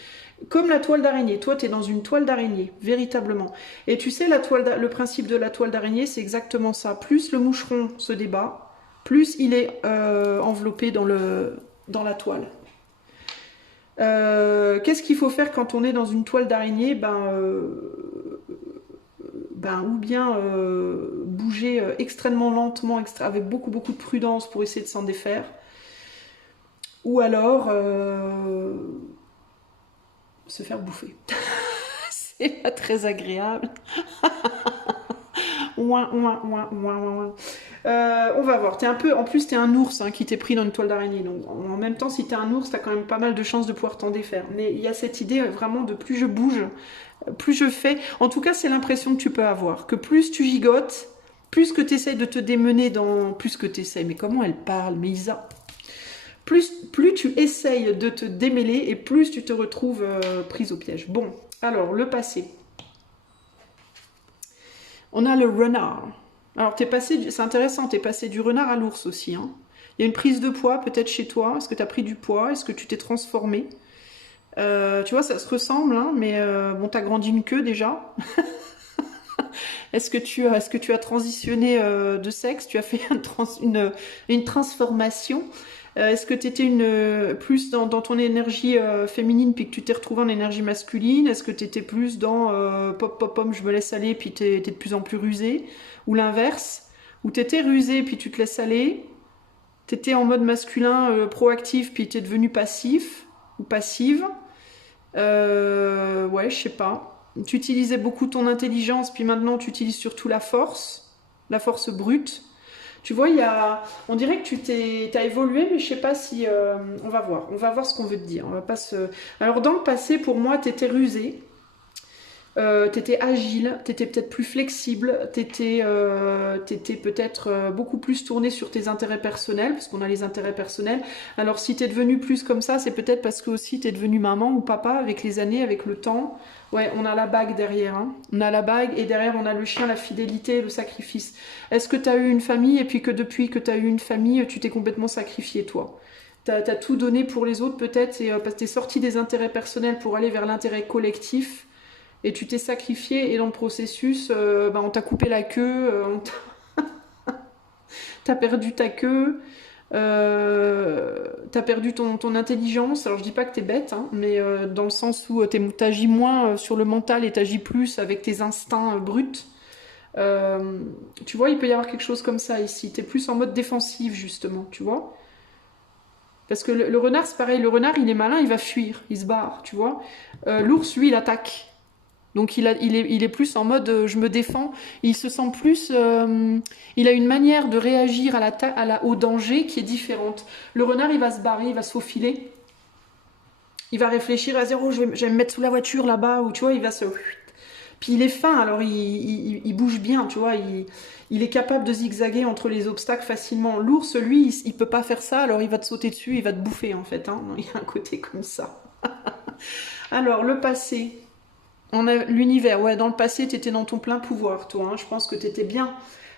Comme la toile d'araignée. Toi, tu es dans une toile d'araignée, véritablement. Et tu sais, le principe de la toile d'araignée, c'est exactement ça. Plus le moucheron se débat, plus il est enveloppé dans la toile. Qu'est-ce qu'il faut faire quand on est dans une toile d'araignée? Ou bien bouger extrêmement lentement, avec beaucoup de prudence pour essayer de s'en défaire. Ou alors se faire bouffer. C'est pas très agréable. Ouin, ouin, ouin, ouin, ouin. On va voir. En plus, t'es un ours qui t'est pris dans une toile d'araignée. Donc, en même temps, si t'es un ours, t'as quand même pas mal de chances de pouvoir t'en défaire. Mais il y a cette idée vraiment de plus je bouge, plus je fais. En tout cas, c'est l'impression que tu peux avoir. Que plus tu gigotes, plus que tu essayes de te démener dans... Plus que tu essayes. Mais comment elle parle, mais Isa, plus tu essayes de te démêler et plus tu te retrouves prise au piège. Bon, alors, le passé. On a le renard. Alors, c'est intéressant, tu es passé du renard à l'ours aussi. Hein. Il y a une prise de poids peut-être chez toi. Est-ce que tu as pris du poids? Est-ce que tu t'es transformé? Tu vois, ça se ressemble, hein, mais bon, tu as grandi une queue déjà. Est-ce que tu as transitionné de sexe? Tu as fait une transformation? Est-ce que tu étais plus dans ton énergie féminine puis que tu t'es retrouvée en énergie masculine? Est-ce que tu étais plus dans pop pop pom, je me laisse aller puis tu es de plus en plus rusé? Ou l'inverse? Ou tu étais rusé puis tu te laisses aller? Tu étais en mode masculin proactif puis tu es devenu passif ou passive? Ouais, je sais pas. Tu utilisais beaucoup ton intelligence puis maintenant tu utilises surtout la force brute. Tu vois, on dirait que t'as évolué, mais je sais pas si... on va voir ce qu'on veut te dire. On va pas se... Alors, dans le passé, pour moi, t'étais rusé, t'étais agile, t'étais peut-être plus flexible, t'étais peut-être beaucoup plus tourné sur tes intérêts personnels, parce qu'on a les intérêts personnels. Alors, si t'es devenu plus comme ça, c'est peut-être parce que aussi t'es devenu maman ou papa avec les années, avec le temps. Ouais, on a la bague derrière. Hein. On a la bague et derrière, on a le chien, la fidélité, le sacrifice. Est-ce que tu as eu une famille et puis que depuis que tu as eu une famille, tu t'es complètement sacrifié, toi? Tu as tout donné pour les autres, peut-être, parce que tu es sorti des intérêts personnels pour aller vers l'intérêt collectif et tu t'es sacrifié et dans le processus, on t'a coupé la queue, t'as perdu ta queue. T'as perdu ton intelligence. Alors je dis pas que t'es bête, hein, mais dans le sens où t'agis moins sur le mental et t'agis plus avec tes instincts bruts. Tu vois, il peut y avoir quelque chose comme ça ici. T'es plus en mode défensif justement, tu vois. Parce que le renard, c'est pareil. Le renard, il est malin, il va fuir, il se barre, tu vois. L'ours, lui, il attaque. Donc il est plus en mode je me défends. Il se sent plus... il a une manière de réagir au danger qui est différente. Le renard, il va se barrer, il va se faufiler. Il va réfléchir à dire oh, je vais me mettre sous la voiture là-bas. Ou tu vois, il va se... Puis il est fin, alors il bouge bien, tu vois. Il est capable de zigzaguer entre les obstacles facilement. L'ours, lui, il peut pas faire ça, alors il va te sauter dessus, il va te bouffer en fait. Hein. Il y a un côté comme ça. Alors, le passé... On a l'univers, ouais, dans le passé, tu étais dans ton plein pouvoir, toi. Hein. Je pense que tu étais bien.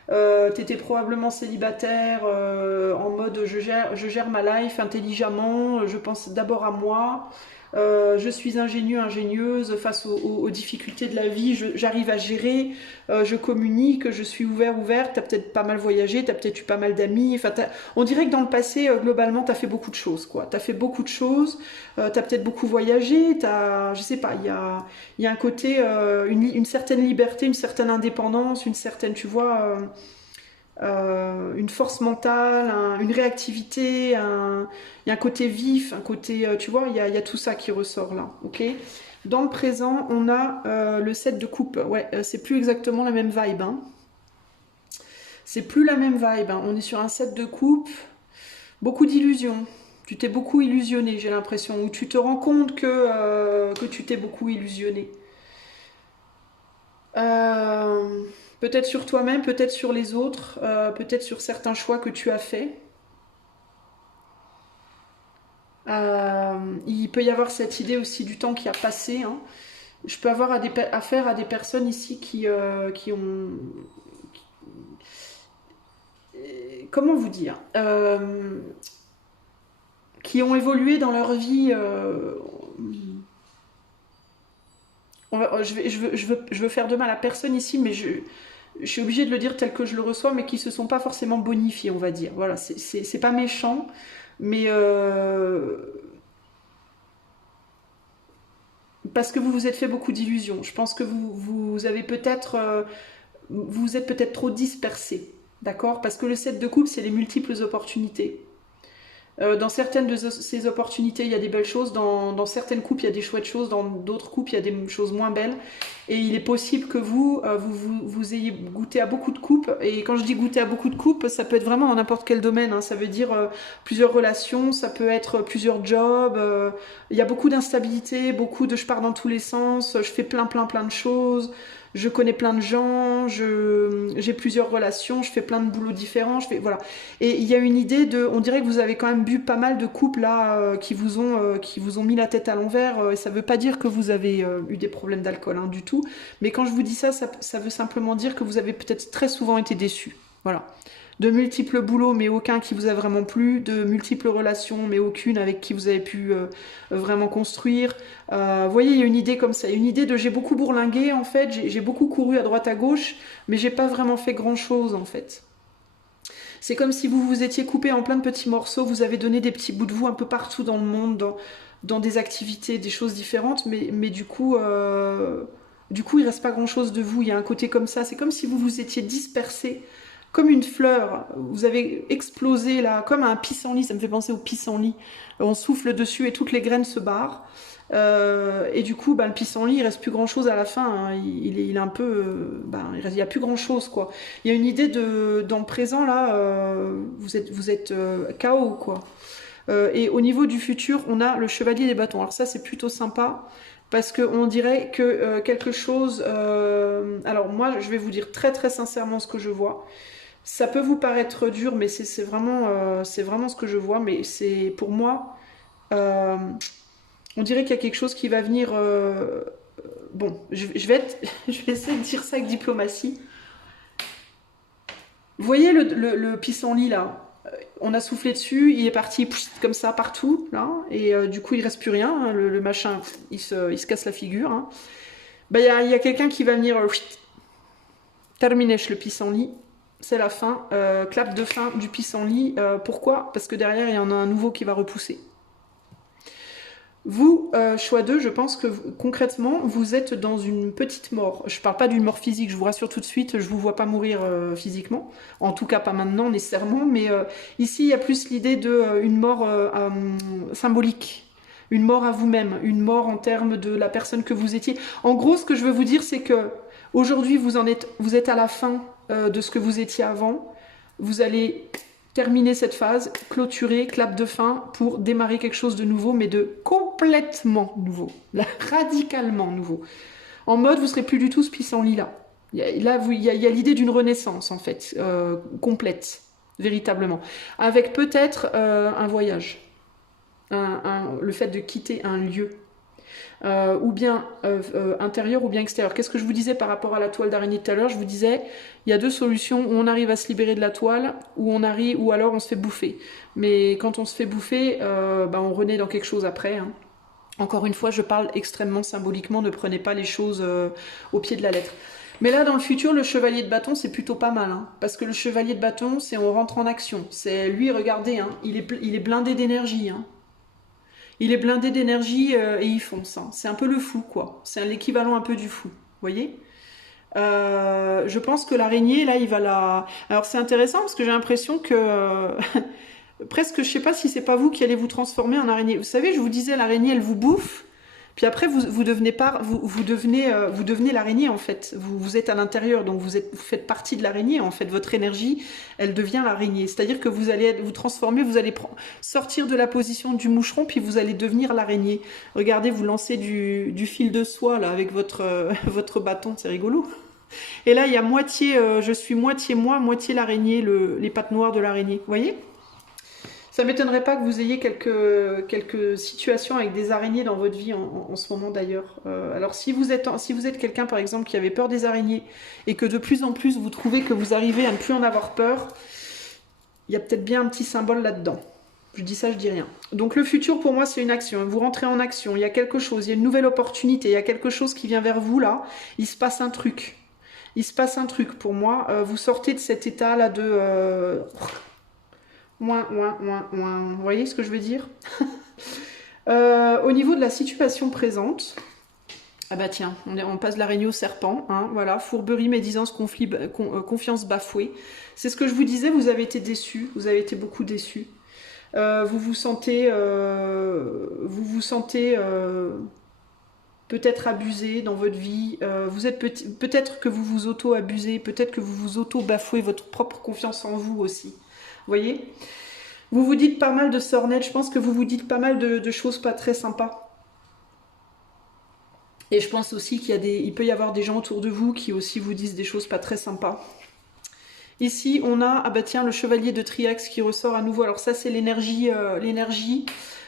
Tu étais probablement célibataire, en mode je gère ma life intelligemment, je pense d'abord à moi. Je suis ingénieuse face aux difficultés de la vie, j'arrive à gérer, je communique, je suis ouverte, t'as peut-être pas mal voyagé, t'as peut-être eu pas mal d'amis, enfin, on dirait que dans le passé, globalement, t'as fait beaucoup de choses, quoi. T'as fait beaucoup de choses, t'as peut-être beaucoup voyagé, je sais pas, il y a un côté, une certaine liberté, une certaine indépendance, une certaine, tu vois... une force mentale, une réactivité, il y a un côté vif, un côté, tu vois, il y a tout ça qui ressort là, ok. Dans le présent, on a le 7 de coupe, ouais, c'est plus exactement la même vibe, hein. C'est plus la même vibe, hein. On est sur un 7 de coupe, beaucoup d'illusions, tu t'es beaucoup illusionné, j'ai l'impression, ou tu te rends compte que tu t'es beaucoup illusionné. Peut-être sur toi-même, peut-être sur les autres, peut-être sur certains choix que tu as faits. Il peut y avoir cette idée aussi du temps qui a passé, hein. Je peux avoir affaire à des personnes ici qui ont... Comment vous dire, qui ont évolué dans leur vie. Je veux faire de mal à personne ici, mais je suis obligée de le dire tel que je le reçois, mais qui se sont pas forcément bonifiés, on va dire. Voilà, c'est pas méchant, mais parce que vous vous êtes fait beaucoup d'illusions. Je pense que vous avez peut-être, vous êtes peut-être trop dispersé, d'accord? Parce que le 7 de coupe, c'est les multiples opportunités. Dans certaines de ces opportunités, il y a des belles choses. Dans certaines coupes, il y a des chouettes choses. Dans d'autres coupes, il y a des choses moins belles. Et il est possible que vous ayez goûté à beaucoup de coupes. Et quand je dis goûter à beaucoup de coupes, ça peut être vraiment dans n'importe quel domaine, hein. Ça veut dire plusieurs relations, ça peut être plusieurs jobs. Il y a beaucoup d'instabilité, beaucoup de je pars dans tous les sens, je fais plein de choses. Je connais plein de gens, j'ai plusieurs relations, je fais plein de boulots différents, voilà. Et il y a une idée de, on dirait que vous avez quand même bu pas mal de coupes là qui vous ont mis la tête à l'envers. Et ça veut pas dire que vous avez eu des problèmes d'alcool, hein, du tout. Mais quand je vous dis ça, ça veut simplement dire que vous avez peut-être très souvent été déçus. Voilà. De multiples boulots, mais aucun qui vous a vraiment plu. De multiples relations, mais aucune avec qui vous avez pu vraiment construire. Vous voyez, il y a une idée comme ça. Il y a une idée de j'ai beaucoup bourlingué, en fait. J'ai beaucoup couru à droite à gauche, mais j'ai pas vraiment fait grand-chose, en fait. C'est comme si vous vous étiez coupé en plein de petits morceaux. Vous avez donné des petits bouts de vous un peu partout dans le monde, dans des activités, des choses différentes, mais du coup, il reste pas grand-chose de vous. Il y a un côté comme ça. C'est comme si vous vous étiez dispersé comme une fleur, vous avez explosé là, comme un pissenlit, ça me fait penser au pissenlit. On souffle dessus et toutes les graines se barrent. Et du coup, le pissenlit, il reste plus grand chose à la fin, hein. Il est un peu, il y a plus grand chose quoi. Il y a une idée dans le présent là, vous êtes KO quoi. Et au niveau du futur, on a le chevalier des bâtons. Alors ça, c'est plutôt sympa. Parce qu'on dirait que quelque chose... alors moi, je vais vous dire très très sincèrement ce que je vois. Ça peut vous paraître dur, mais c'est vraiment ce que je vois. Mais c'est pour moi, on dirait qu'il y a quelque chose qui va venir. Bon, je vais essayer de dire ça avec diplomatie. Vous voyez le pissenlit là, on a soufflé dessus, il est parti comme ça partout là, et du coup il reste plus rien. Hein, le machin, il se casse la figure. Hein. Il y a quelqu'un qui va venir terminer le pissenlit. C'est la fin, clap de fin du pissenlit. Pourquoi? Parce que derrière, il y en a un nouveau qui va repousser. Vous, choix 2, je pense que concrètement, vous êtes dans une petite mort. Je ne parle pas d'une mort physique, je vous rassure tout de suite, je ne vous vois pas mourir physiquement. En tout cas, pas maintenant nécessairement, mais ici, il y a plus l'idée d'une mort symbolique. Une mort à vous-même, une mort en termes de la personne que vous étiez. En gros, ce que je veux vous dire, c'est que aujourd'hui, vous êtes à la fin de ce que vous étiez avant. Vous allez terminer cette phase, clôturer, clap de fin pour démarrer quelque chose de nouveau, mais de complètement nouveau, là, radicalement nouveau. En mode, vous serez plus du tout ce pissenlit là. Il y a l'idée d'une renaissance en fait, complète, véritablement, avec peut-être un voyage, le fait de quitter un lieu. Ou bien intérieur ou bien extérieur. Qu'est-ce que je vous disais par rapport à la toile d'araignée tout à l'heure? Je vous disais, il y a deux solutions, où on arrive à se libérer de la toile, ou alors on se fait bouffer. Mais quand on se fait bouffer, on renaît dans quelque chose après. Hein. Encore une fois, je parle extrêmement symboliquement, ne prenez pas les choses au pied de la lettre. Mais là, dans le futur, le chevalier de bâton, c'est plutôt pas mal. Hein, parce que le chevalier de bâton, c'est on rentre en action. C'est lui, regardez, hein, il est blindé d'énergie. Hein. Il est blindé d'énergie et il fonce. Hein. C'est un peu le fou, quoi. C'est l'équivalent un peu du fou. Vous voyez je pense que l'araignée, là, il va la... Alors, c'est intéressant parce que j'ai l'impression que... presque, je sais pas si c'est pas vous qui allez vous transformer en araignée. Vous savez, je vous disais, l'araignée, elle vous bouffe. Puis après, vous devenez l'araignée, en fait. Vous êtes à l'intérieur, donc vous faites partie de l'araignée. En fait, votre énergie, elle devient l'araignée. C'est-à-dire que vous allez vous transformer, vous allez sortir de la position du moucheron, puis vous allez devenir l'araignée. Regardez, vous lancez du fil de soie, là, avec votre bâton. C'est rigolo. Et là, il y a moitié, je suis moitié moi, moitié l'araignée, les pattes noires de l'araignée. Vous voyez? Ça m'étonnerait pas que vous ayez quelques situations avec des araignées dans votre vie en ce moment d'ailleurs. Alors si vous êtes quelqu'un par exemple qui avait peur des araignées et que de plus en plus vous trouvez que vous arrivez à ne plus en avoir peur, il y a peut-être bien un petit symbole là-dedans. Je dis ça, je dis rien. Donc le futur pour moi c'est une action. Vous rentrez en action, il y a quelque chose, il y a une nouvelle opportunité, il y a quelque chose qui vient vers vous là. Il se passe un truc. Il se passe un truc pour moi. Vous sortez de cet état là de... Vous voyez ce que je veux dire? Au niveau de la situation présente, ah bah tiens, on passe de l'araignée au serpent, hein, voilà, fourberie, médisance, conflit, confiance bafouée. C'est ce que je vous disais, vous avez été déçus, vous avez été beaucoup déçus. Vous vous sentez peut-être abusé dans votre vie, vous êtes peut-être que vous vous auto-abusez, peut-être que vous vous auto-bafouez votre propre confiance en vous aussi. Vous voyez? Vous vous dites pas mal de sornettes, je pense que vous vous dites pas mal de choses pas très sympas. Et je pense aussi il peut y avoir des gens autour de vous qui aussi vous disent des choses pas très sympas. Ici, on a, ah bah tiens, le chevalier de Triax qui ressort à nouveau. Alors ça, c'est l'énergie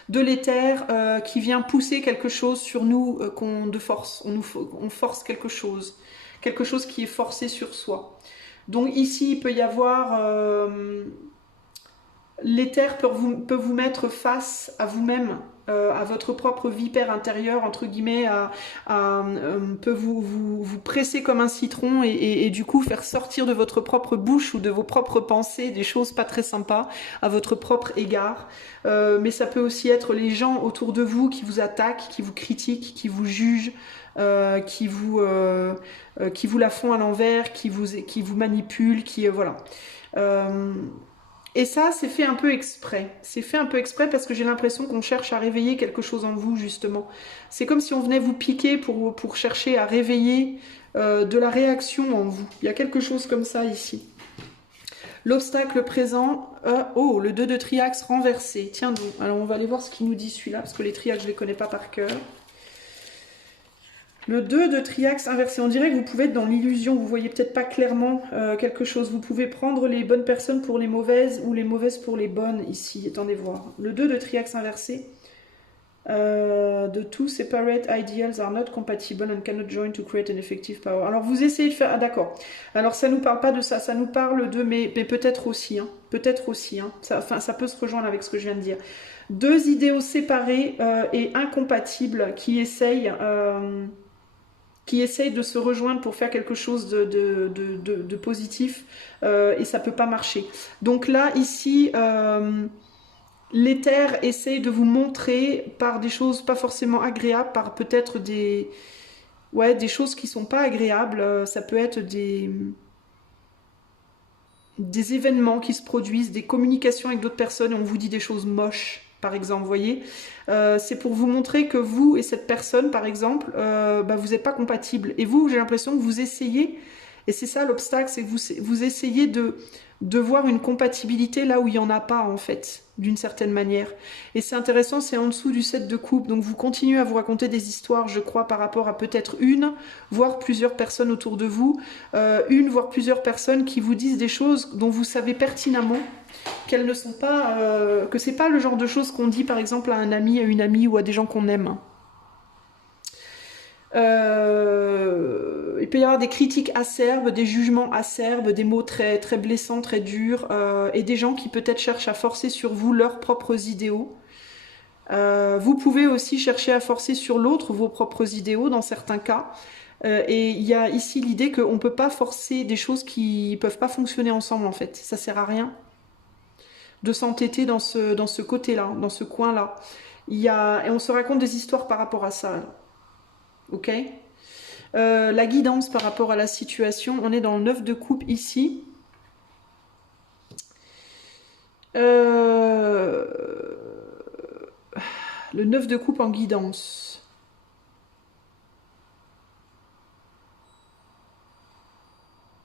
de l'éther qui vient pousser quelque chose sur nous de force. On force quelque chose qui est forcé sur soi. Donc ici, il peut y avoir... l'éther peut vous mettre face à vous-même, à votre propre vipère intérieure, entre guillemets, peut vous presser comme un citron et du coup faire sortir de votre propre bouche ou de vos propres pensées des choses pas très sympas à votre propre égard. Mais ça peut aussi être les gens autour de vous qui vous attaquent, qui vous critiquent, qui vous jugent, qui vous la font à l'envers, qui vous manipulent, voilà. Et ça, c'est fait un peu exprès. C'est fait un peu exprès parce que j'ai l'impression qu'on cherche à réveiller quelque chose en vous, justement. C'est comme si on venait vous piquer pour chercher à réveiller de la réaction en vous. Il y a quelque chose comme ça ici. L'obstacle présent, oh, le 2 de triaxe renversé. Tiens donc, alors on va aller voir ce qu'il nous dit celui-là, parce que les triaxes, je ne les connais pas par cœur. Le 2 de triaxe inversé, on dirait que vous pouvez être dans l'illusion, vous voyez peut-être pas clairement quelque chose. Vous pouvez prendre les bonnes personnes pour les mauvaises ou les mauvaises pour les bonnes ici. Attendez voir. Le 2 de triaxe inversé. The two separate ideals are not compatible and cannot join to create an effective power. Alors vous essayez de faire... Ah d'accord. Alors ça nous parle pas de ça, ça nous parle de... Mais peut-être aussi, hein. Peut-être aussi, hein. Ça peut se rejoindre avec ce que je viens de dire. Deux idéaux séparés et incompatibles qui essayent de se rejoindre pour faire quelque chose de positif et ça peut pas marcher. Donc là, ici, l'éther essaye de vous montrer par des choses pas forcément agréables, par peut-être des choses qui sont pas agréables. Ça peut être des événements qui se produisent, des communications avec d'autres personnes et on vous dit des choses moches. Par exemple, vous voyez, c'est pour vous montrer que vous et cette personne, par exemple, vous n'êtes pas compatibles. Et vous, j'ai l'impression que vous essayez, et c'est ça l'obstacle, c'est que vous essayez de voir une compatibilité là où il n'y en a pas, en fait, d'une certaine manière. Et c'est intéressant, c'est en dessous du 7 de coupe, donc vous continuez à vous raconter des histoires, je crois, par rapport à peut-être une, voire plusieurs personnes autour de vous, une, voire plusieurs personnes qui vous disent des choses dont vous savez pertinemment qu'elles ne sont pas, que c'est pas le genre de choses qu'on dit par exemple à un ami, à une amie ou à des gens qu'on aime. Il peut y avoir des critiques acerbes, des jugements acerbes, des mots très, très blessants, très durs, et des gens qui peut-être cherchent à forcer sur vous leurs propres idéaux. Vous pouvez aussi chercher à forcer sur l'autre vos propres idéaux dans certains cas. Et il y a ici l'idée qu'on ne peut pas forcer des choses qui ne peuvent pas fonctionner ensemble en fait. Ça sert à rien de s'entêter dans ce côté-là, dans ce coin-là. Et on se raconte des histoires par rapport à ça. Ok ? La guidance par rapport à la situation, on est dans le 9 de coupe ici. Le 9 de coupe en guidance.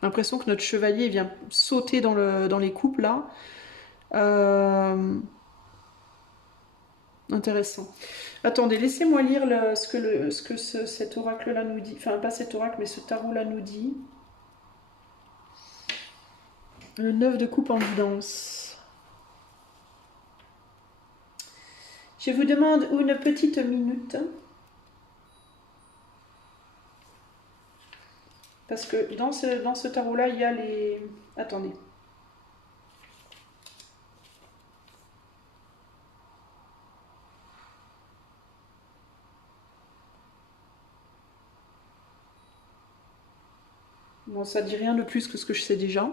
J'ai l'impression que notre chevalier vient sauter dans les coupes là. Intéressant. Attendez, laissez-moi lire cet oracle-là nous dit. Enfin, pas cet oracle, mais ce tarot-là nous dit. Le 9 de coupe en guidance. Je vous demande une petite minute. Parce que dans ce tarot-là, il y a les... Attendez. Bon, ça dit rien de plus que ce que je sais déjà.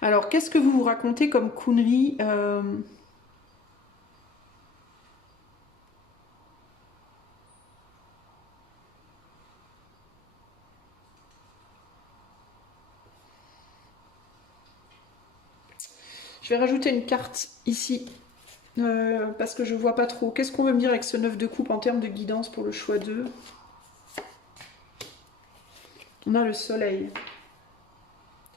Alors, qu'est-ce que vous vous racontez comme conneries Je vais rajouter une carte ici, parce que je vois pas trop. Qu'est-ce qu'on veut me dire avec ce 9 de coupe en termes de guidance pour le choix 2? On a le soleil.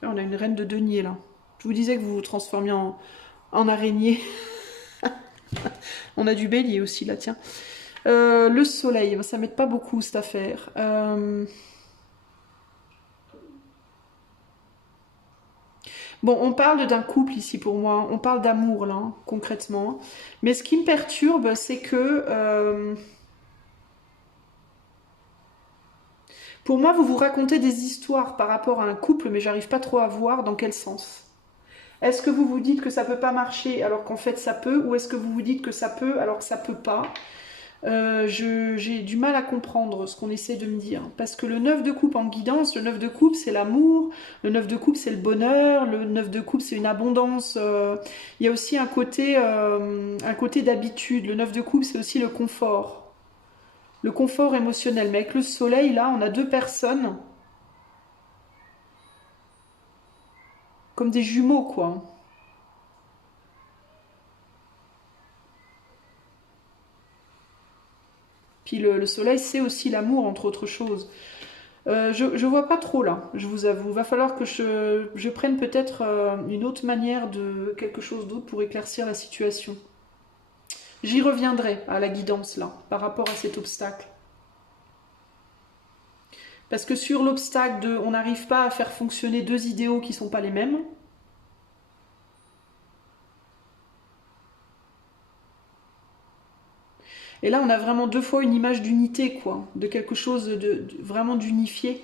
On a une reine de denier là. Je vous disais que vous vous transformiez en araignée. On a du bélier aussi là, tiens. Le soleil, ça m'aide pas beaucoup cette affaire. Bon, on parle d'un couple ici pour moi. On parle d'amour là, hein, concrètement. Mais ce qui me perturbe, c'est que... pour moi, vous vous racontez des histoires par rapport à un couple, mais j'arrive pas trop à voir dans quel sens. Est-ce que vous vous dites que ça peut pas marcher alors qu'en fait ça peut, ou est-ce que vous vous dites que ça peut alors que ça peut pas? J'ai du mal à comprendre ce qu'on essaie de me dire. Parce que le 9 de coupe en guidance, le 9 de coupe c'est l'amour, le 9 de coupe c'est le bonheur, le 9 de coupe c'est une abondance. Il y a aussi un côté d'habitude. Le 9 de coupe c'est aussi le confort. Le confort émotionnel. Mais avec le soleil, là, on a deux personnes comme des jumeaux, quoi. Puis le soleil, c'est aussi l'amour, entre autres choses. Je vois pas trop, là, je vous avoue. Va falloir que je prenne peut-être une autre manière de quelque chose d'autre pour éclaircir la situation. J'y reviendrai à la guidance, là, par rapport à cet obstacle. Parce que sur l'obstacle de on n'arrive pas à faire fonctionner deux idéaux qui ne sont pas les mêmes, et là on a vraiment deux fois une image d'unité, quoi, de quelque chose de vraiment d'unifié.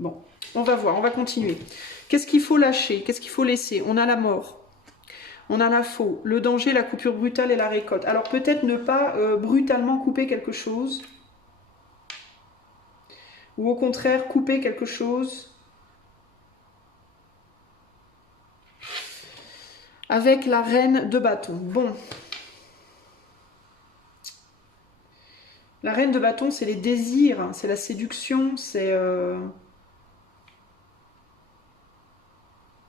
Bon, on va voir, on va continuer. Qu'est-ce qu'il faut lâcher? Qu'est-ce qu'il faut laisser? On a la mort. On a la faux, le danger, la coupure brutale et la récolte. Alors peut-être ne pas brutalement couper quelque chose. Ou au contraire, couper quelque chose. Avec la reine de bâton. Bon. La reine de bâton, c'est les désirs, c'est la séduction, c'est...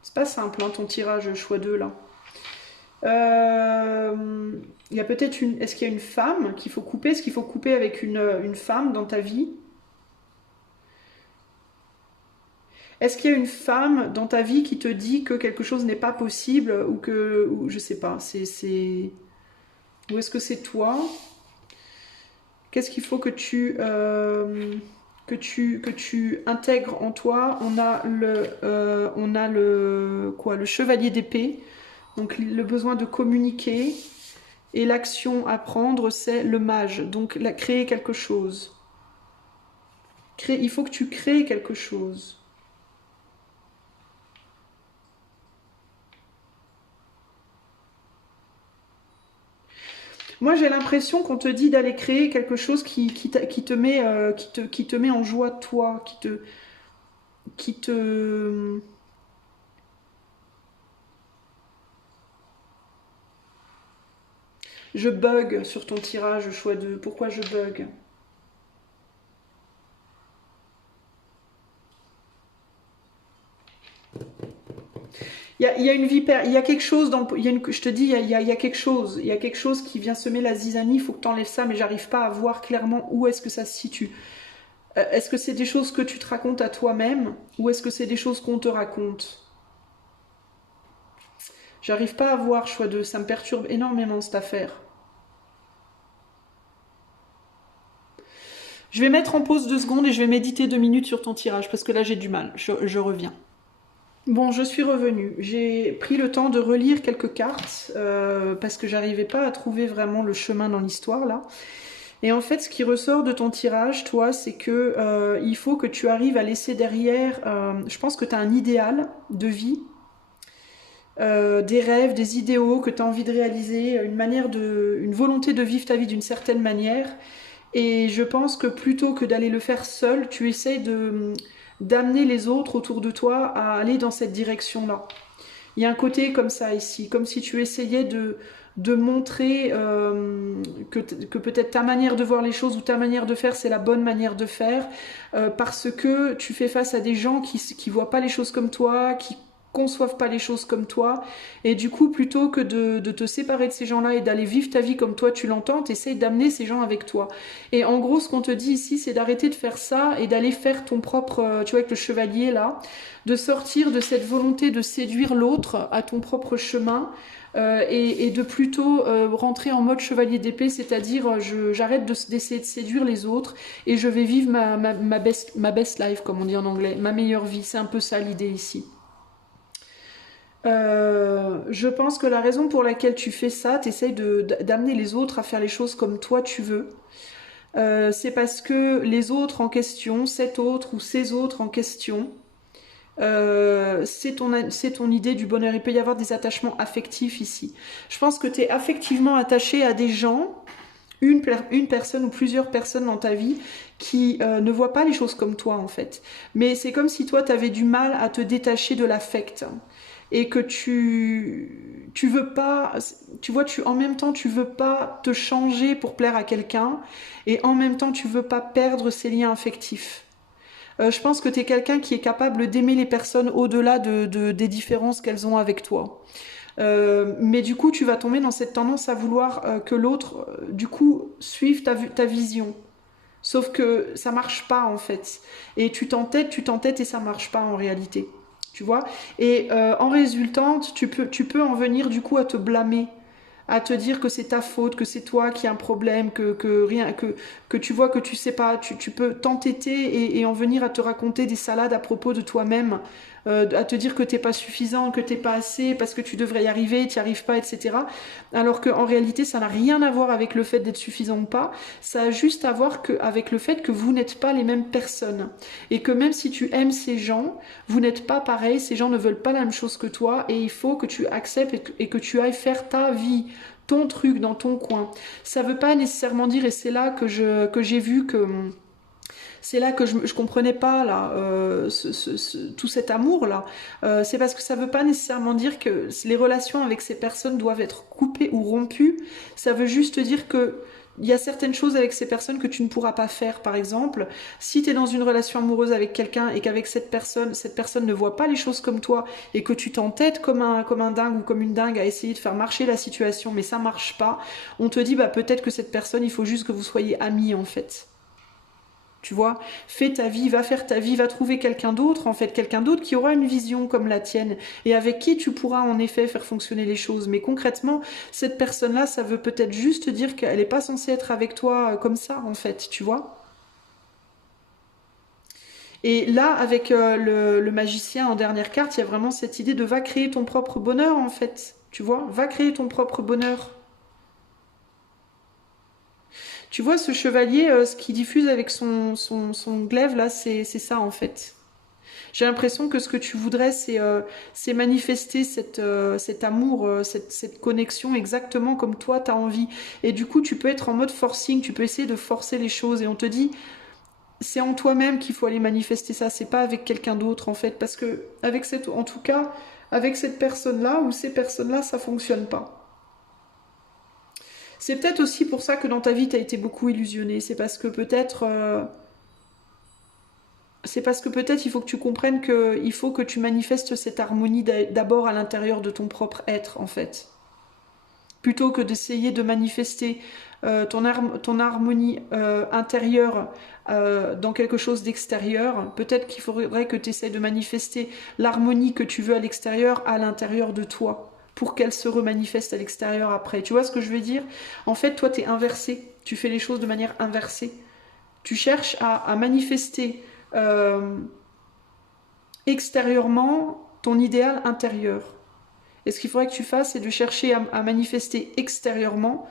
C'est pas simple, hein, ton tirage choix 2, là. Il y a peut-être une... Est-ce qu'il y a une femme qu'il faut couper? Est-ce qu'il faut couper avec une femme dans ta vie? Est-ce qu'il y a une femme dans ta vie qui te dit que quelque chose n'est pas possible ou que... Ou, je sais pas, c'est... Ou est-ce que c'est toi? Qu'est-ce qu'il faut que tu intègres en toi? On a le chevalier d'épée, donc le besoin de communiquer, et l'action à prendre, c'est le mage, donc créer quelque chose. Il faut que tu crées quelque chose. Moi, j'ai l'impression qu'on te dit d'aller créer quelque chose qui te met en joie, toi, qui te... Je bug sur ton tirage, choix 2. Pourquoi je bug? Il y a une vipère, il y a quelque chose dans, je te dis, il y a quelque chose qui vient semer la zizanie, il faut que tu enlèves ça, mais j'arrive pas à voir clairement où est-ce que ça se situe. Est-ce que c'est des choses que tu te racontes à toi-même, ou est-ce que c'est des choses qu'on te raconte? J'arrive pas à voir, choix 2, ça me perturbe énormément cette affaire. Je vais mettre en pause 2 secondes et je vais méditer 2 minutes sur ton tirage parce que là j'ai du mal. Je reviens. Bon, je suis revenue. J'ai pris le temps de relire quelques cartes parce que j'arrivais pas à trouver vraiment le chemin dans l'histoire là. Et en fait, ce qui ressort de ton tirage, toi, c'est que il faut que tu arrives à laisser derrière. Je pense que tu as un idéal de vie, des rêves, des idéaux que tu as envie de réaliser, une volonté de vivre ta vie d'une certaine manière. Et je pense que plutôt que d'aller le faire seul, tu essayes d'amener les autres autour de toi à aller dans cette direction-là. Il y a un côté comme ça ici, comme si tu essayais de montrer que peut-être ta manière de voir les choses ou ta manière de faire, c'est la bonne manière de faire, parce que tu fais face à des gens qui voient pas les choses comme toi, qui conçoivent pas les choses comme toi, et du coup, plutôt que de te séparer de ces gens-là et d'aller vivre ta vie comme toi tu l'entends, t'essayes d'amener ces gens avec toi. Et en gros, ce qu'on te dit ici, c'est d'arrêter de faire ça et d'aller faire ton propre, tu vois, avec le chevalier là, de sortir de cette volonté de séduire l'autre à ton propre chemin, et de plutôt rentrer en mode chevalier d'épée, c'est-à-dire j'arrête d'essayer de séduire les autres et je vais vivre ma best life, comme on dit en anglais, ma meilleure vie. C'est un peu ça l'idée ici. Je pense que la raison pour laquelle tu fais ça, tu essayes d'amener les autres à faire les choses comme toi tu veux. C'est parce que les autres en question, cet autre ou ces autres en question, c'est ton idée du bonheur. Il peut y avoir des attachements affectifs ici. Je pense que tu es affectivement attaché à des gens, une personne ou plusieurs personnes dans ta vie qui ne voient pas les choses comme toi en fait. Mais c'est comme si toi tu avais du mal à te détacher de l'affect. Et que tu veux pas, tu vois, en même temps tu veux pas te changer pour plaire à quelqu'un et en même temps tu veux pas perdre ces liens affectifs. Je pense que tu es quelqu'un qui est capable d'aimer les personnes au-delà des différences qu'elles ont avec toi. Mais du coup tu vas tomber dans cette tendance à vouloir que l'autre du coup suive ta vision. Sauf que ça marche pas en fait. Et tu t'entêtes et ça marche pas en réalité. Tu vois. Et en résultante, tu peux en venir du coup à te blâmer, à te dire que c'est ta faute, que c'est toi qui as un problème, que tu vois que tu sais pas, tu peux t'entêter et en venir à te raconter des salades à propos de toi-même, à te dire que t'es pas suffisant, que t'es pas assez, parce que tu devrais y arriver, tu n'y arrives pas, etc. Alors qu'en réalité, ça n'a rien à voir avec le fait d'être suffisant ou pas, ça a juste à voir avec le fait que vous n'êtes pas les mêmes personnes. Et que même si tu aimes ces gens, vous n'êtes pas pareil, ces gens ne veulent pas la même chose que toi, et il faut que tu acceptes et que tu ailles faire ta vie, ton truc dans ton coin. Ça veut pas nécessairement dire, et c'est là que j'ai vu que c'est là que je comprenais pas là tout cet amour là. C'est parce que ça veut pas nécessairement dire que les relations avec ces personnes doivent être coupées ou rompues. Ça veut juste dire que il y a certaines choses avec ces personnes que tu ne pourras pas faire. Par exemple, si tu es dans une relation amoureuse avec quelqu'un et qu'avec cette personne ne voit pas les choses comme toi et que tu t'entêtes comme un dingue ou comme une dingue à essayer de faire marcher la situation, mais ça marche pas, on te dit bah peut-être que cette personne, il faut juste que vous soyez amis en fait. Tu vois, fais ta vie, va faire ta vie, va trouver quelqu'un d'autre, en fait, quelqu'un d'autre qui aura une vision comme la tienne et avec qui tu pourras en effet faire fonctionner les choses. Mais concrètement, cette personne-là, ça veut peut-être juste dire qu'elle n'est pas censée être avec toi comme ça, en fait, tu vois. Et là, avec le magicien en dernière carte, il y a vraiment cette idée de va créer ton propre bonheur, en fait. Tu vois, va créer ton propre bonheur. Tu vois, ce chevalier, ce qu'il diffuse avec son glaive, là, c'est ça, en fait. J'ai l'impression que ce que tu voudrais, c'est manifester cet amour, cette connexion exactement comme toi, tu as envie. Et du coup, tu peux être en mode forcing, tu peux essayer de forcer les choses. Et on te dit, c'est en toi-même qu'il faut aller manifester ça, c'est pas avec quelqu'un d'autre, en fait. Parce que, en tout cas, avec cette personne-là ou ces personnes-là, ça fonctionne pas. C'est peut-être aussi pour ça que dans ta vie, tu as été beaucoup illusionné. C'est parce que peut-être il faut que tu comprennes qu'il faut que tu manifestes cette harmonie d'abord à l'intérieur de ton propre être, en fait. Plutôt que d'essayer de manifester ton harmonie intérieure dans quelque chose d'extérieur, peut-être qu'il faudrait que tu essaies de manifester l'harmonie que tu veux à l'extérieur à l'intérieur de toi, pour qu'elle se remanifeste à l'extérieur après. Tu vois ce que je veux dire? En fait, toi, tu es inversé. Tu fais les choses de manière inversée. Tu cherches à manifester extérieurement ton idéal intérieur. Et ce qu'il faudrait que tu fasses, c'est de chercher à manifester intérieurement,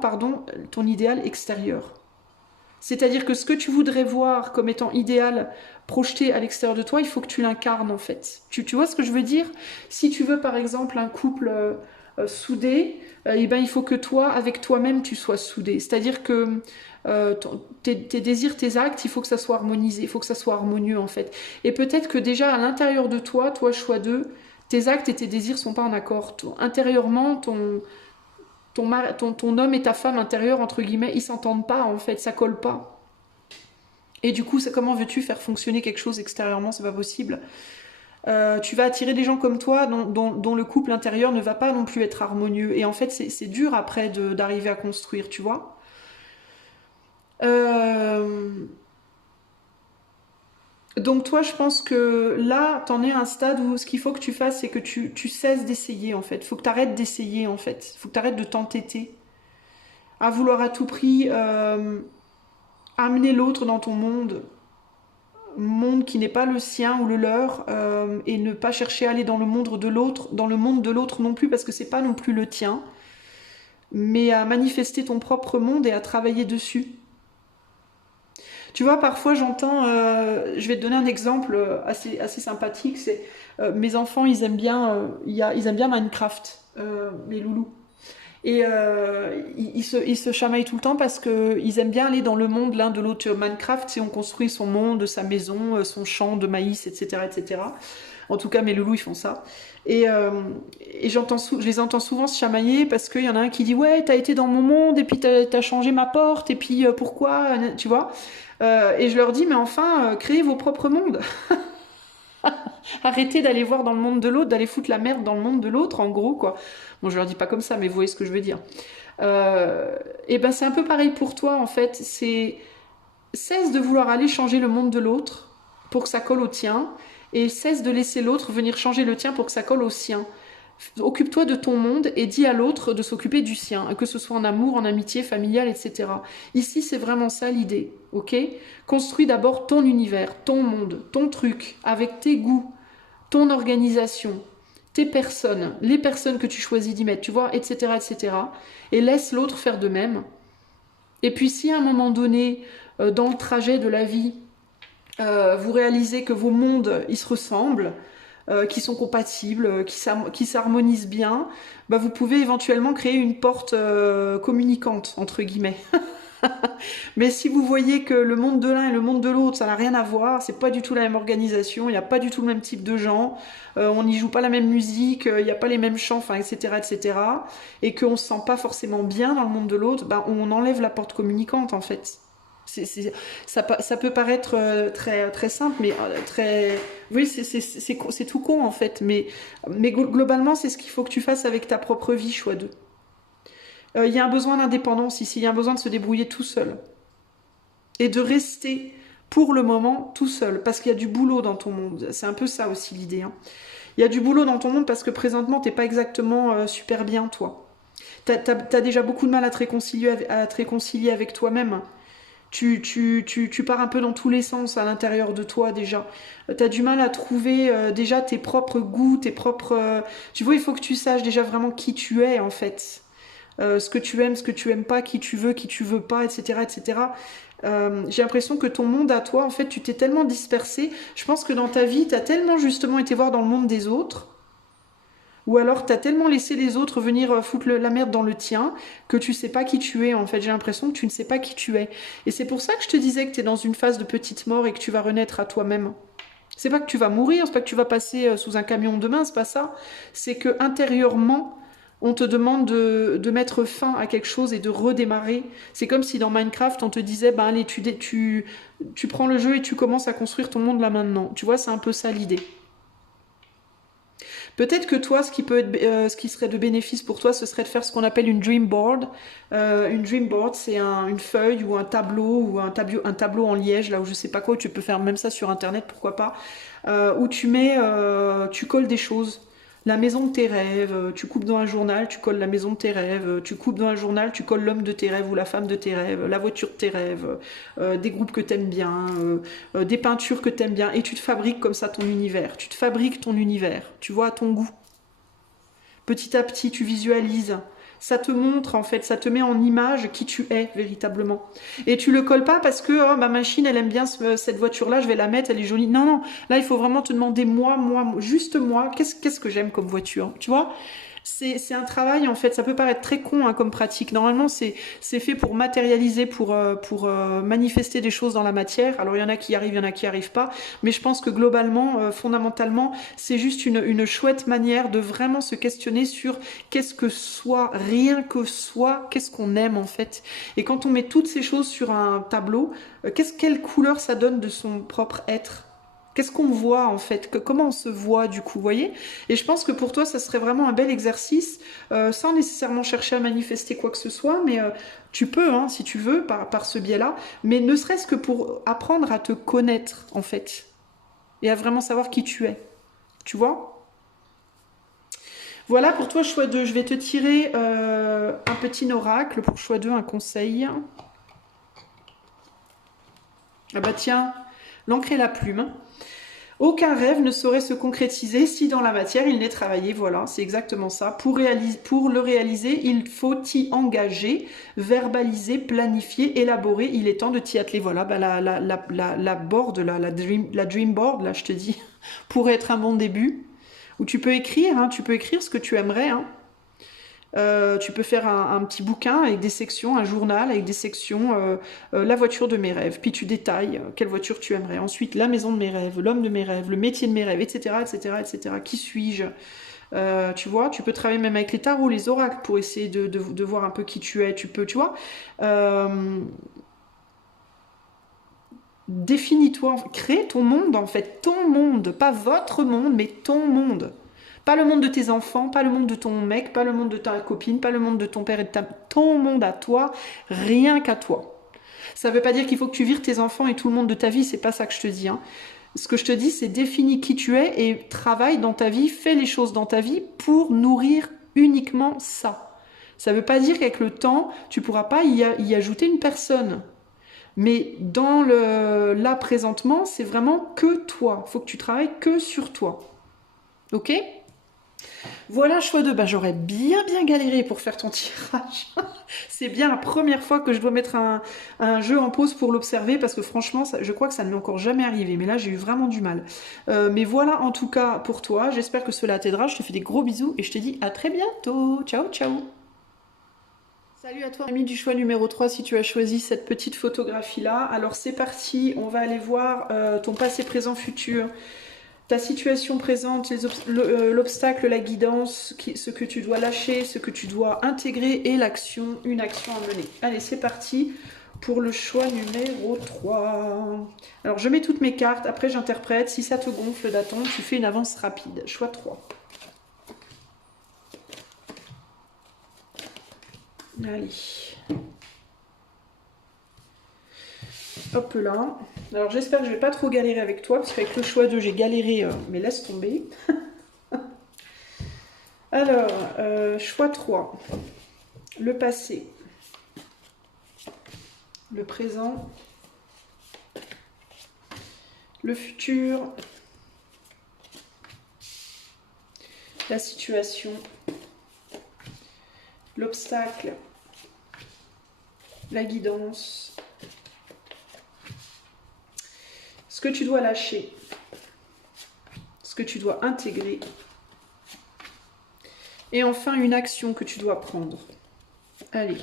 pardon, ton idéal extérieur. C'est-à-dire que ce que tu voudrais voir comme étant idéal projeté à l'extérieur de toi, il faut que tu l'incarnes en fait. Tu vois ce que je veux dire? Si tu veux par exemple un couple soudé, eh ben, il faut que toi, avec toi-même, tu sois soudé. C'est-à-dire que tes désirs, tes actes, il faut que ça soit harmonisé, il faut que ça soit harmonieux en fait. Et peut-être que déjà à l'intérieur de toi, choix 2, tes actes et tes désirs sont pas en accord. Intérieurement, ton homme et ta femme intérieure, entre guillemets, ils s'entendent pas en fait, ça colle pas. Et du coup, comment veux-tu faire fonctionner quelque chose extérieurement? C'est pas possible. Tu vas attirer des gens comme toi dont le couple intérieur ne va pas non plus être harmonieux. Et en fait, c'est dur après d'arriver à construire, tu vois. Donc toi, je pense que là, t'en es à un stade où ce qu'il faut que tu fasses, c'est que tu cesses d'essayer, en fait. Il faut que tu arrêtes d'essayer, en fait. Il faut que tu arrêtes de t'entêter à vouloir à tout prix amener l'autre dans ton monde qui n'est pas le sien ou le leur, et ne pas chercher à aller dans le monde de l'autre non plus, parce que c'est pas non plus le tien, mais à manifester ton propre monde et à travailler dessus. Tu vois, parfois j'entends, je vais te donner un exemple assez sympathique, c'est mes enfants, ils aiment bien Minecraft, mes loulous. Et ils se chamaillent tout le temps parce qu'ils aiment bien aller dans le monde l'un de l'autre. Minecraft, c'est on construit son monde, sa maison, son champ de maïs, etc., etc. En tout cas, mes loulous, ils font ça. Et je les entends souvent se chamailler parce qu'il y en a un qui dit ouais, t'as été dans mon monde et puis t'as changé ma porte et puis pourquoi, tu vois. Et je leur dis mais enfin, créez vos propres mondes. Arrêtez d'aller voir dans le monde de l'autre, d'aller foutre la merde dans le monde de l'autre, en gros, quoi. Bon, je leur dis pas comme ça, mais vous voyez ce que je veux dire. Et ben, c'est un peu pareil pour toi, en fait. Cesse de vouloir aller changer le monde de l'autre pour que ça colle au tien, et cesse de laisser l'autre venir changer le tien pour que ça colle au sien. Occupe-toi de ton monde et dis à l'autre de s'occuper du sien, que ce soit en amour, en amitié, familiale, etc. Ici, c'est vraiment ça l'idée, ok? Construis d'abord ton univers, ton monde, ton truc, avec tes goûts, ton organisation, tes personnes, les personnes que tu choisis d'y mettre, tu vois, etc., etc. Et laisse l'autre faire de même. Et puis si à un moment donné, dans le trajet de la vie, vous réalisez que vos mondes, ils se ressemblent, qui sont compatibles, qui s'harmonisent bien, bah vous pouvez éventuellement créer une porte communicante, entre guillemets. Mais si vous voyez que le monde de l'un et le monde de l'autre, ça n'a rien à voir, c'est pas du tout la même organisation, il n'y a pas du tout le même type de gens, on n'y joue pas la même musique, il n'y a pas les mêmes chants, enfin, etc., etc., et qu'on se sent pas forcément bien dans le monde de l'autre, bah, on enlève la porte communicante, en fait. Ça peut paraître très, très simple, mais très... Oui, c'est tout con, en fait, mais globalement, c'est ce qu'il faut que tu fasses avec ta propre vie, choix 2. Il y a un besoin d'indépendance ici, il y a un besoin de se débrouiller tout seul. Et de rester, pour le moment, tout seul. Parce qu'il y a du boulot dans ton monde. C'est un peu ça aussi l'idée. Hein. Il y a du boulot dans ton monde parce que présentement, t'es pas exactement super bien, toi. T'as déjà beaucoup de mal à te réconcilier avec toi-même. Tu pars un peu dans tous les sens à l'intérieur de toi déjà. T'as du mal à trouver déjà tes propres goûts, tes propres... Tu vois, il faut que tu saches déjà vraiment qui tu es en fait. Ce que tu aimes pas, qui tu veux pas, etc. etc. J'ai l'impression que ton monde à toi, en fait, tu t'es tellement dispersé. Je pense que dans ta vie, tu as tellement justement été voir dans le monde des autres, ou alors tu as tellement laissé les autres venir foutre la merde dans le tien, que tu sais pas qui tu es. En fait, j'ai l'impression que tu ne sais pas qui tu es. Et c'est pour ça que je te disais que tu es dans une phase de petite mort et que tu vas renaître à toi-même. C'est pas que tu vas mourir, c'est pas que tu vas passer sous un camion demain, c'est pas ça. C'est que intérieurement, on te demande de mettre fin à quelque chose et de redémarrer. C'est comme si dans Minecraft, on te disait, ben allez, tu prends le jeu et tu commences à construire ton monde là maintenant. Tu vois, c'est un peu ça l'idée. Peut-être que toi, ce qui serait de bénéfice pour toi, ce serait de faire ce qu'on appelle une dream board. Une dream board, c'est une feuille ou un tableau en liège, là où je sais pas quoi. Tu peux faire même ça sur Internet, pourquoi pas. Où tu colles des choses. La maison de tes rêves, tu coupes dans un journal, tu colles la maison de tes rêves, tu coupes dans un journal, tu colles l'homme de tes rêves ou la femme de tes rêves, la voiture de tes rêves, des groupes que t'aimes bien, des peintures que t'aimes bien, et tu te fabriques comme ça ton univers. Tu te fabriques ton univers, tu vois, à ton goût. Petit à petit, tu visualises. Ça te montre, en fait, ça te met en image qui tu es véritablement. Et tu le colles pas parce que oh, ma machine, elle aime bien cette voiture-là, je vais la mettre, elle est jolie. Non, non. Là, il faut vraiment te demander moi, juste moi, qu'est-ce que j'aime comme voiture, tu vois? C'est un travail, en fait, ça peut paraître très con hein, comme pratique. Normalement, c'est fait pour matérialiser, pour manifester des choses dans la matière. Alors, il y en a qui y arrivent, il y en a qui n'y arrivent pas. Mais je pense que globalement, fondamentalement, c'est juste une chouette manière de vraiment se questionner sur qu'est-ce que soit, rien que soit, qu'est-ce qu'on aime en fait. Et quand on met toutes ces choses sur un tableau, quelle couleur ça donne de son propre être? Qu'est-ce qu'on voit en fait? Comment on se voit du coup, vous voyez? Et je pense que pour toi, ça serait vraiment un bel exercice, sans nécessairement chercher à manifester quoi que ce soit, mais tu peux, hein, si tu veux, par ce biais-là, mais ne serait-ce que pour apprendre à te connaître en fait, et à vraiment savoir qui tu es. Tu vois? Voilà pour toi, choix 2. Je vais te tirer un petit oracle pour choix 2, un conseil. Ah bah tiens, l'encre et la plume. Aucun rêve ne saurait se concrétiser si dans la matière il n'est travaillé. Voilà, c'est exactement ça. Pour le réaliser, il faut t'y engager, verbaliser, planifier, élaborer. Il est temps de t'y atteler. Voilà, bah la board, la dream board, là je te dis, pourrait être un bon début. Où tu peux écrire, hein, tu peux écrire ce que tu aimerais. Hein. Tu peux faire un petit bouquin avec des sections, un journal avec des sections, la voiture de mes rêves, puis tu détailles quelle voiture tu aimerais. Ensuite, la maison de mes rêves, l'homme de mes rêves, le métier de mes rêves, etc. etc., etc. Qui suis-je? Tu vois, tu peux travailler même avec les tarots, les oracles pour essayer de voir un peu qui tu es. Tu peux, tu vois. Définis-toi, crée ton monde en fait, ton monde, pas votre monde, mais ton monde. Pas le monde de tes enfants, pas le monde de ton mec, pas le monde de ta copine, pas le monde de ton père et de ton monde à toi, rien qu'à toi. Ça veut pas dire qu'il faut que tu vires tes enfants et tout le monde de ta vie, c'est pas ça que je te dis. Hein. Ce que je te dis, c'est définis qui tu es et travaille dans ta vie, fais les choses dans ta vie pour nourrir uniquement ça. Ça veut pas dire qu'avec le temps, tu pourras pas y ajouter une personne. Mais dans là présentement, c'est vraiment que toi. Il faut que tu travailles que sur toi. Ok? Voilà, choix 2. Bah, j'aurais bien galéré pour faire ton tirage. C'est bien la première fois que je dois mettre un jeu en pause pour l'observer parce que franchement, je crois que ça ne m'est encore jamais arrivé. Mais là, j'ai eu vraiment du mal. Mais voilà en tout cas pour toi. J'espère que cela t'aidera. Je te fais des gros bisous et je te dis à très bientôt. Ciao, ciao. Salut à toi, ami du choix numéro 3, si tu as choisi cette petite photographie-là. Alors c'est parti, on va aller voir ton passé, présent, futur, ta situation présente, l'obstacle, la guidance, ce que tu dois lâcher, ce que tu dois intégrer et l'action, une action à mener. Allez, c'est parti pour le choix numéro 3. Alors je mets toutes mes cartes, après j'interprète. Si ça te gonfle d'attendre, tu fais une avance rapide. Choix 3. Allez. Hop là. Alors j'espère que je vais pas trop galérer avec toi, parce qu'avec le choix 2, j'ai galéré, mais laisse tomber. Alors, choix 3. Le passé. Le présent. Le futur. La situation. L'obstacle. La guidance, ce que tu dois lâcher, ce que tu dois intégrer, et enfin une action que tu dois prendre. Allez.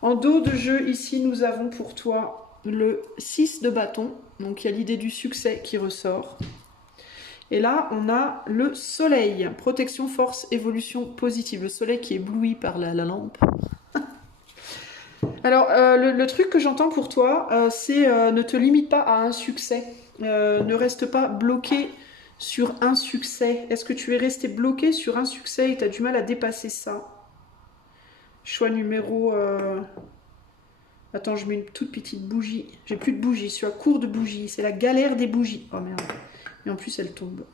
En dos de jeu, ici, nous avons pour toi le 6 de bâton, donc il y a l'idée du succès qui ressort. Et là, on a le soleil, protection, force, évolution positive. Le soleil qui est ébloui par la lampe. Alors, le truc que j'entends pour toi, c'est ne te limite pas à un succès. Ne reste pas bloqué sur un succès. Est-ce que tu es resté bloqué sur un succès et tu as du mal à dépasser ça? Choix numéro... Attends, je mets une toute petite bougie. J'ai plus de bougies, je suis à court de bougies. C'est la galère des bougies. Oh merde. Et en plus, elle tombe.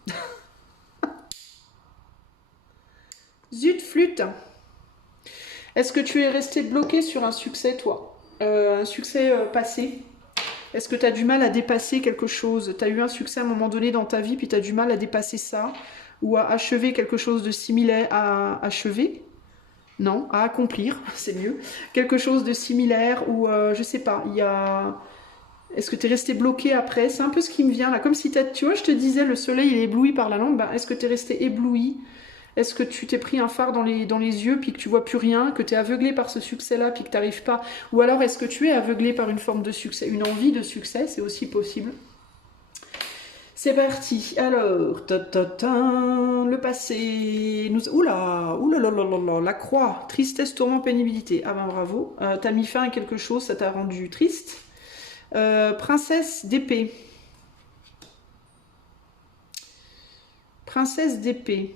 Zut, flûte. Est-ce que tu es resté bloqué sur un succès, toi? Un succès passé? Est-ce que tu as du mal à dépasser quelque chose? Tu as eu un succès à un moment donné dans ta vie, puis tu as du mal à dépasser ça? Ou à achever quelque chose de similaire à achever? Non, à accomplir, c'est mieux. Quelque chose de similaire, ou je sais pas, il y a... Est-ce que tu es resté bloqué après? C'est un peu ce qui me vient là, comme si tu vois, je te disais, le soleil il est ébloui par la lampe, ben, est-ce que tu es resté ébloui? Est-ce que tu t'es pris un phare dans les yeux, puis que tu vois plus rien, que tu es aveuglé par ce succès-là, puis que tu n'arrives pas? Ou alors est-ce que tu es aveuglé par une forme de succès, une envie de succès? C'est aussi possible. C'est parti. Alors, le passé. Oula, oula, là, là, là, là, la croix. Tristesse, tourment, pénibilité. Ah ben bravo. T'as mis fin à quelque chose, ça t'a rendu triste. Princesse d'épée. Princesse d'épée.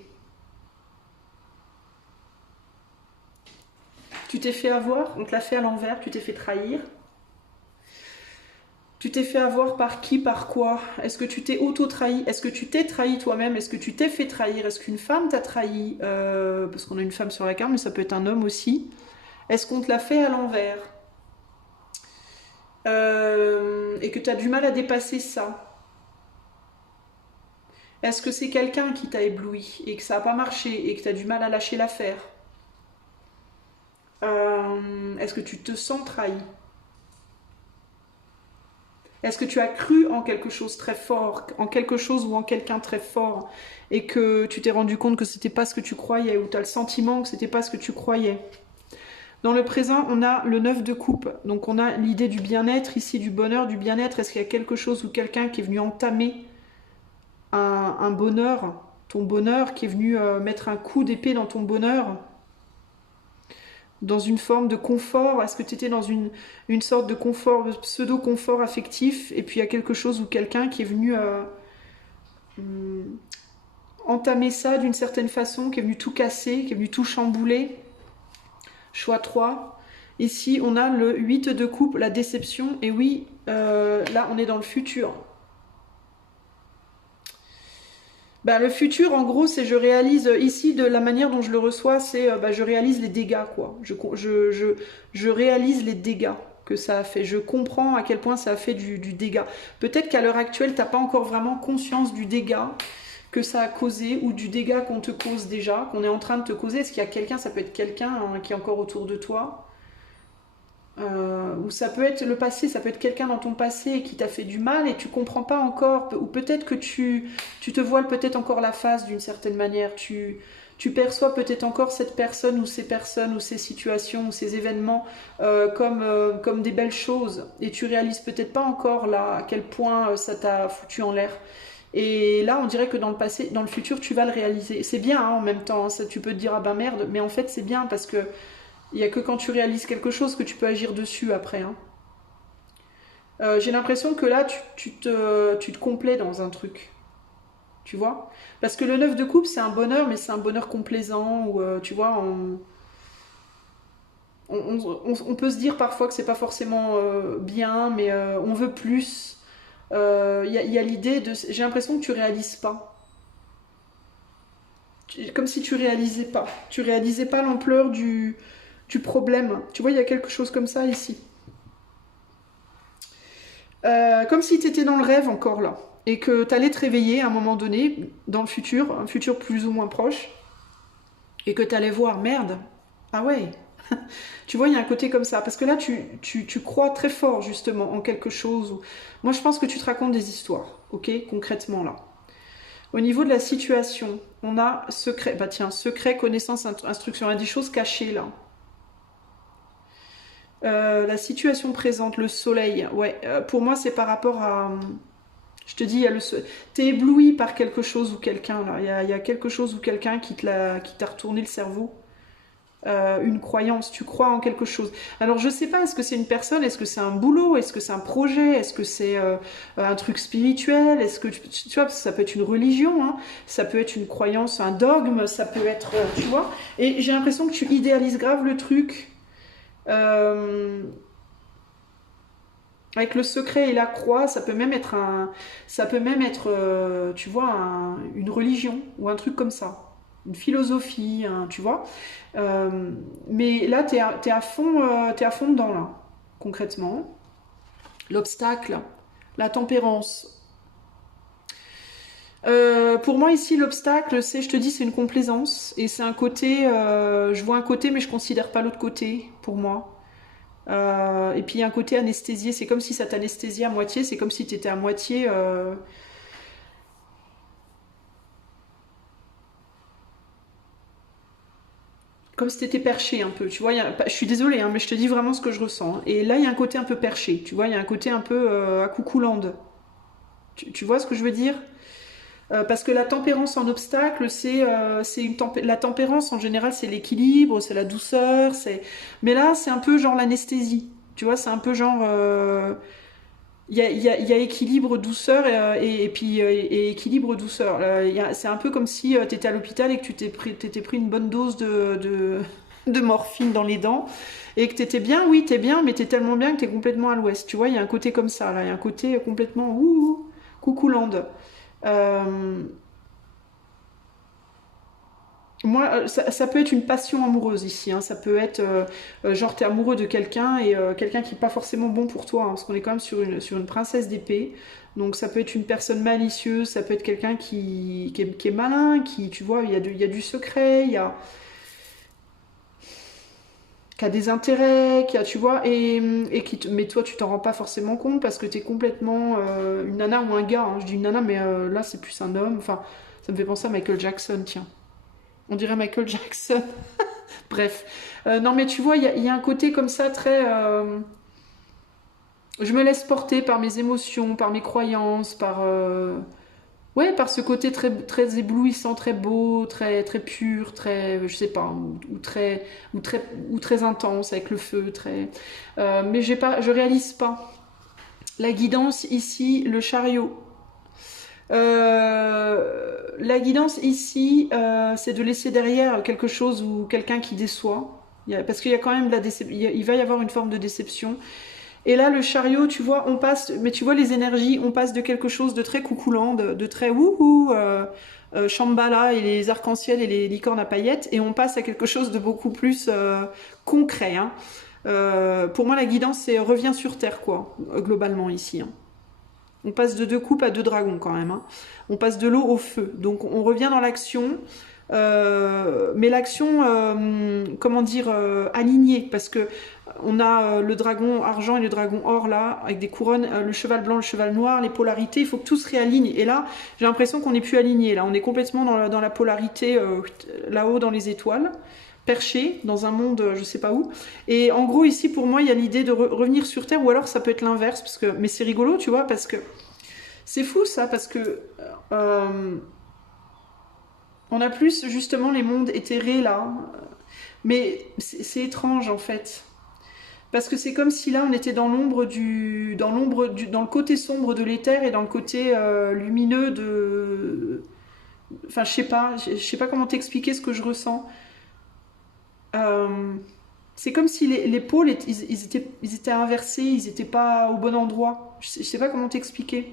Tu t'es fait avoir, on te l'a fait à l'envers, tu t'es fait trahir. Tu t'es fait avoir par qui, par quoi? Est-ce que tu t'es auto-trahi? Est-ce que tu t'es trahi toi-même? Est-ce que tu t'es fait trahir? Est-ce qu'une femme t'a trahi? Parce qu'on a une femme sur la carte, mais ça peut être un homme aussi. Est-ce qu'on te l'a fait à l'envers? Et que tu as du mal à dépasser ça? Est-ce que c'est quelqu'un qui t'a ébloui et que ça n'a pas marché et que tu as du mal à lâcher l'affaire? Est-ce que tu te sens trahi? Est-ce que tu as cru en quelque chose très fort, en quelque chose ou en quelqu'un très fort, et que tu t'es rendu compte que c'était pas ce que tu croyais, ou tu as le sentiment que c'était pas ce que tu croyais? Dans le présent, on a le 9 de coupe, donc on a l'idée du bien-être, ici du bonheur, du bien-être. Est-ce qu'il y a quelque chose ou quelqu'un qui est venu entamer un bonheur, ton bonheur, qui est venu mettre un coup d'épée dans ton bonheur, dans une forme de confort? Est-ce que tu étais dans une sorte de confort, de pseudo-confort affectif, et puis il y a quelque chose ou quelqu'un qui est venu entamer ça d'une certaine façon, qui est venu tout casser, qui est venu tout chambouler? Choix 3. Ici, on a le 8 de coupe, la déception. Et oui, là, on est dans le futur. Ben, le futur, en gros, c'est je réalise, ici, de la manière dont je le reçois, c'est ben, je réalise les dégâts, quoi. Je réalise les dégâts que ça a fait. Je comprends à quel point ça a fait du dégât. Peut-être qu'à l'heure actuelle, tu n'as pas encore vraiment conscience du dégât que ça a causé ou du dégât qu'on te cause déjà, qu'on est en train de te causer. Est-ce qu'il y a quelqu'un, ça peut être quelqu'un hein, qui est encore autour de toi, ou ça peut être le passé, ça peut être quelqu'un dans ton passé qui t'a fait du mal et tu comprends pas encore, ou peut-être que tu te voiles peut-être encore la face d'une certaine manière, tu perçois peut-être encore cette personne ou ces situations ou ces événements comme des belles choses et tu réalises peut-être pas encore là à quel point ça t'a foutu en l'air. Et là, on dirait que dans le passé, dans le futur, tu vas le réaliser. C'est bien hein, en même temps, ça, tu peux te dire ah ben merde, mais en fait c'est bien parce que il n'y a que quand tu réalises quelque chose que tu peux agir dessus après. Hein. J'ai l'impression que là, tu te complais dans un truc. Tu vois? Parce que le 9 de coupe, c'est un bonheur, mais c'est un bonheur complaisant. Où, tu vois, on peut se dire parfois que c'est pas forcément bien, mais on veut plus. Y a l'idée de. J'ai l'impression que tu réalises pas. Comme si tu réalisais pas. Tu réalisais pas l'ampleur du problème. Tu vois, il y a quelque chose comme ça ici. Comme si tu étais dans le rêve encore là. Et que tu allais te réveiller à un moment donné, dans le futur, un futur plus ou moins proche, et que tu allais voir, merde, ah ouais, tu vois, il y a un côté comme ça. Parce que là, tu crois très fort justement en quelque chose. Moi, je pense que tu te racontes des histoires, ok, concrètement là. Au niveau de la situation, on a secret, bah tiens, secret, connaissance, instruction, il y a des choses cachées là. La situation présente, le soleil, ouais, pour moi c'est par rapport à... Je te dis, il y a t'es ébloui par quelque chose ou quelqu'un là, il y a quelque chose ou quelqu'un qui t'a retourné le cerveau. Une croyance, tu crois en quelque chose. Alors je sais pas, est-ce que c'est une personne, est-ce que c'est un boulot, est-ce que c'est un projet, est-ce que c'est un truc spirituel, est-ce que tu vois, ça peut être une religion, hein, ça peut être une croyance, un dogme, ça peut être, tu vois. Et j'ai l'impression que tu idéalises grave le truc. Avec le secret et la croix, ça peut même être tu vois, une religion ou un truc comme ça. une philosophie, tu vois. Mais là, t'es à fond dedans, là, concrètement. L'obstacle, la tempérance. Pour moi ici l'obstacle c'est, je te dis, c'est une complaisance et c'est un côté, je vois un côté mais je considère pas l'autre côté pour moi. Et puis il y a un côté anesthésié, c'est comme si ça t'anesthésiait à moitié, c'est comme si tu étais à moitié, comme si tu étais perché un peu, tu vois. Je suis désolée, hein, mais je te dis vraiment ce que je ressens, hein. Et là il y a un côté un peu perché, tu vois, il y a un côté un peu à coucoulande. Tu vois ce que je veux dire? Parce que la tempérance en obstacle, la tempérance en général, c'est l'équilibre, c'est la douceur, mais là, c'est un peu genre l'anesthésie. Tu vois, c'est un peu genre. Il y a équilibre, douceur et puis et équilibre, douceur. C'est un peu comme si tu étais à l'hôpital et que tu t'étais pris une bonne dose de morphine dans les dents et que tu étais bien, oui, t'es bien, mais t'es tellement bien que t'es complètement à l'ouest. Tu vois, il y a un côté comme ça, là. Il y a un côté complètement coucoulande. Euh, Moi, ça peut être une passion amoureuse ici, hein. Ça peut être genre t'es amoureux de quelqu'un et quelqu'un qui n'est pas forcément bon pour toi, hein, parce qu'on est quand même sur une princesse d'épée. Donc ça peut être une personne malicieuse, ça peut être quelqu'un qui est malin, tu vois, il y a du secret, qui a des intérêts, tu vois, mais toi tu t'en rends pas forcément compte parce que t'es complètement une nana ou un gars, hein. Je dis une nana, mais là c'est plus un homme. Enfin, ça me fait penser à Michael Jackson, tiens. On dirait Michael Jackson. Bref. Non, mais tu vois, il y a un côté comme ça très. Je me laisse porter par mes émotions, par mes croyances, ouais, par ce côté très, très éblouissant, très beau, très, très pur, très. Je sais pas, ou très, ou très intense avec le feu, très. Mais je réalise pas. La guidance ici, le chariot. La guidance ici, c'est de laisser derrière quelque chose ou quelqu'un qui déçoit. Parce qu'il y a quand même de la déception, il va y avoir une forme de déception. Et là, le chariot, tu vois, on passe, mais tu vois les énergies, on passe de quelque chose de très coucoulant, de très wouhou, Shambhala et les arcs-en-ciel et les licornes à paillettes, et on passe à quelque chose de beaucoup plus concret, hein. Pour moi, la guidance, c'est reviens sur terre, quoi, globalement ici, hein. On passe de deux coupes à deux dragons quand même, hein. On passe de l'eau au feu. Donc on revient dans l'action. Mais l'action, comment dire, alignée. Parce que on a le dragon argent et le dragon or là, avec des couronnes, le cheval blanc, le cheval noir, les polarités. Il faut que tout se réaligne. Et là, j'ai l'impression qu'on n'est plus aligné. Là, on est complètement dans la polarité, là-haut dans les étoiles, perché dans un monde je sais pas où. Et en gros ici pour moi il y a l'idée de revenir sur Terre, ou alors ça peut être l'inverse, mais c'est rigolo, tu vois, parce que c'est fou ça, parce que euh, on a plus justement les mondes éthérés là, mais c'est étrange en fait. Parce que c'est comme si là on était dans le côté sombre de l'éther et dans le côté lumineux de, enfin je sais pas comment t'expliquer ce que je ressens. Euh, c'est comme si les pôles ils étaient inversés, ils n'étaient pas au bon endroit. Je sais pas comment t'expliquer.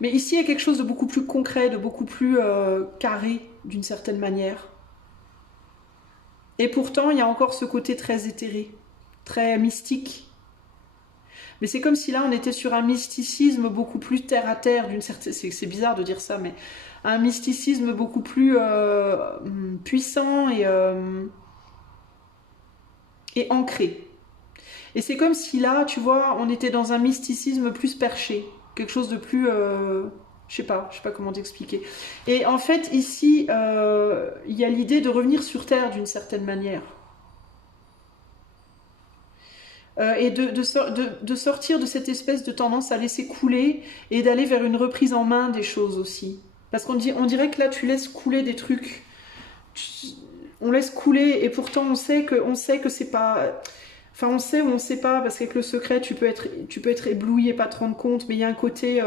Mais ici, il y a quelque chose de beaucoup plus concret, de beaucoup plus carré, d'une certaine manière. Et pourtant, il y a encore ce côté très éthéré, très mystique. Mais c'est comme si là, on était sur un mysticisme beaucoup plus terre à terre, d'une certaine. C'est bizarre de dire ça, mais un mysticisme beaucoup plus puissant et ancré. Et c'est comme si là, tu vois, on était dans un mysticisme plus perché, quelque chose de plus, je sais pas comment t'expliquer. Et en fait, ici, il y a l'idée de revenir sur Terre d'une certaine manière. Et de sortir de cette espèce de tendance à laisser couler et d'aller vers une reprise en main des choses aussi. Parce on dirait que là, tu laisses couler des trucs. On laisse couler et pourtant on sait que c'est pas. Enfin, on sait ou on sait pas, parce qu'avec le secret, tu peux être ébloui et pas te rendre compte, mais il y a un côté,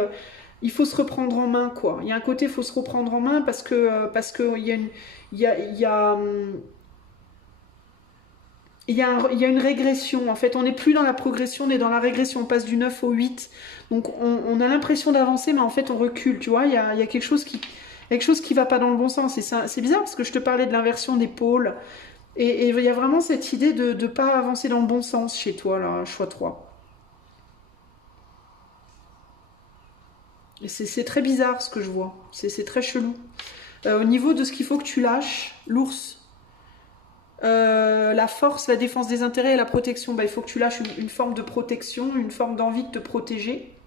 il faut se reprendre en main, quoi. Il y a un côté, il faut se reprendre en main parce que il y a une, il y a il y a une régression. En fait, on n'est plus dans la progression, on est dans la régression. On passe du 9 au 8. Donc, on a l'impression d'avancer, mais en fait, on recule. Tu vois, il y a quelque chose qui va pas dans le bon sens. Et c'est bizarre parce que je te parlais de l'inversion des pôles. Et il y a vraiment cette idée de ne pas avancer dans le bon sens chez toi, là, choix 3. Et c'est très bizarre ce que je vois. C'est très chelou. Au niveau de ce qu'il faut que tu lâches, l'ours, la force, la défense des intérêts et la protection, bah, il faut que tu lâches une forme de protection, une forme d'envie de te protéger.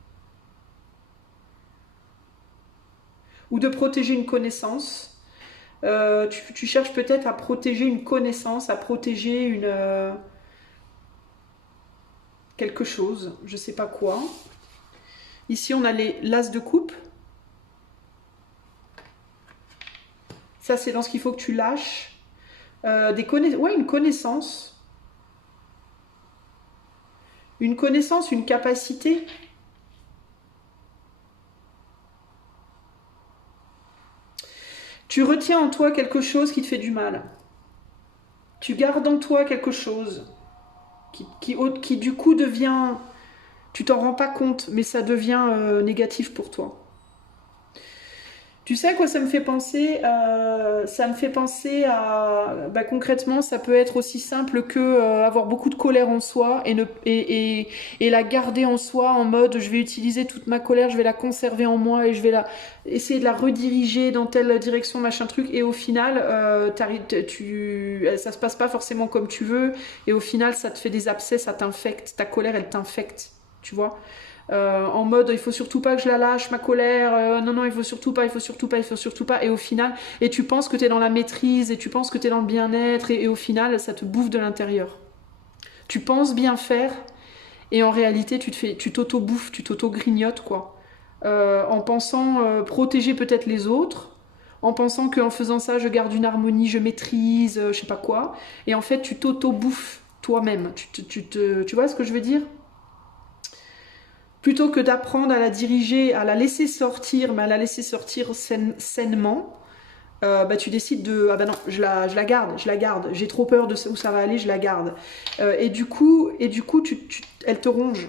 Ou de protéger une connaissance. Tu cherches peut-être à protéger une connaissance, à protéger quelque chose, je sais pas quoi. Ici, on a l'as de coupe. Ça, c'est dans ce qu'il faut que tu lâches. Ouais, une connaissance. Une connaissance, une capacité. Tu retiens en toi quelque chose qui te fait du mal. Tu gardes en toi quelque chose qui du coup devient... Tu t'en rends pas compte, mais ça devient négatif pour toi. Tu sais à quoi ça me fait penser? Ça me fait penser à... Bah, concrètement, ça peut être aussi simple que avoir beaucoup de colère en soi et la garder en soi en mode je vais utiliser toute ma colère, je vais la conserver en moi et je vais essayer de la rediriger dans telle direction, machin truc. Et au final, ça se passe pas forcément comme tu veux. Et au final, ça te fait des abcès, ça t'infecte. Ta colère, elle t'infecte. Tu vois? En mode il faut surtout pas que je la lâche ma colère, non non il faut surtout pas, il faut surtout pas, il faut surtout pas, et au final, et tu penses que t'es dans la maîtrise, et tu penses que t'es dans le bien-être, et au final ça te bouffe de l'intérieur. Tu penses bien faire, et en réalité tu t'auto-bouffes, tu t'auto-grignotes quoi. En pensant protéger peut-être les autres, en pensant qu'en faisant ça je garde une harmonie, je maîtrise, je sais pas quoi, et en fait tu t'auto-bouffes toi-même. Tu vois ce que je veux dire? Plutôt que d'apprendre à la diriger, à la laisser sortir, mais à la laisser sortir sainement, bah, tu décides de ah ben non, je la garde, j'ai trop peur de où ça va aller, je la garde. Et du coup, elle te ronge.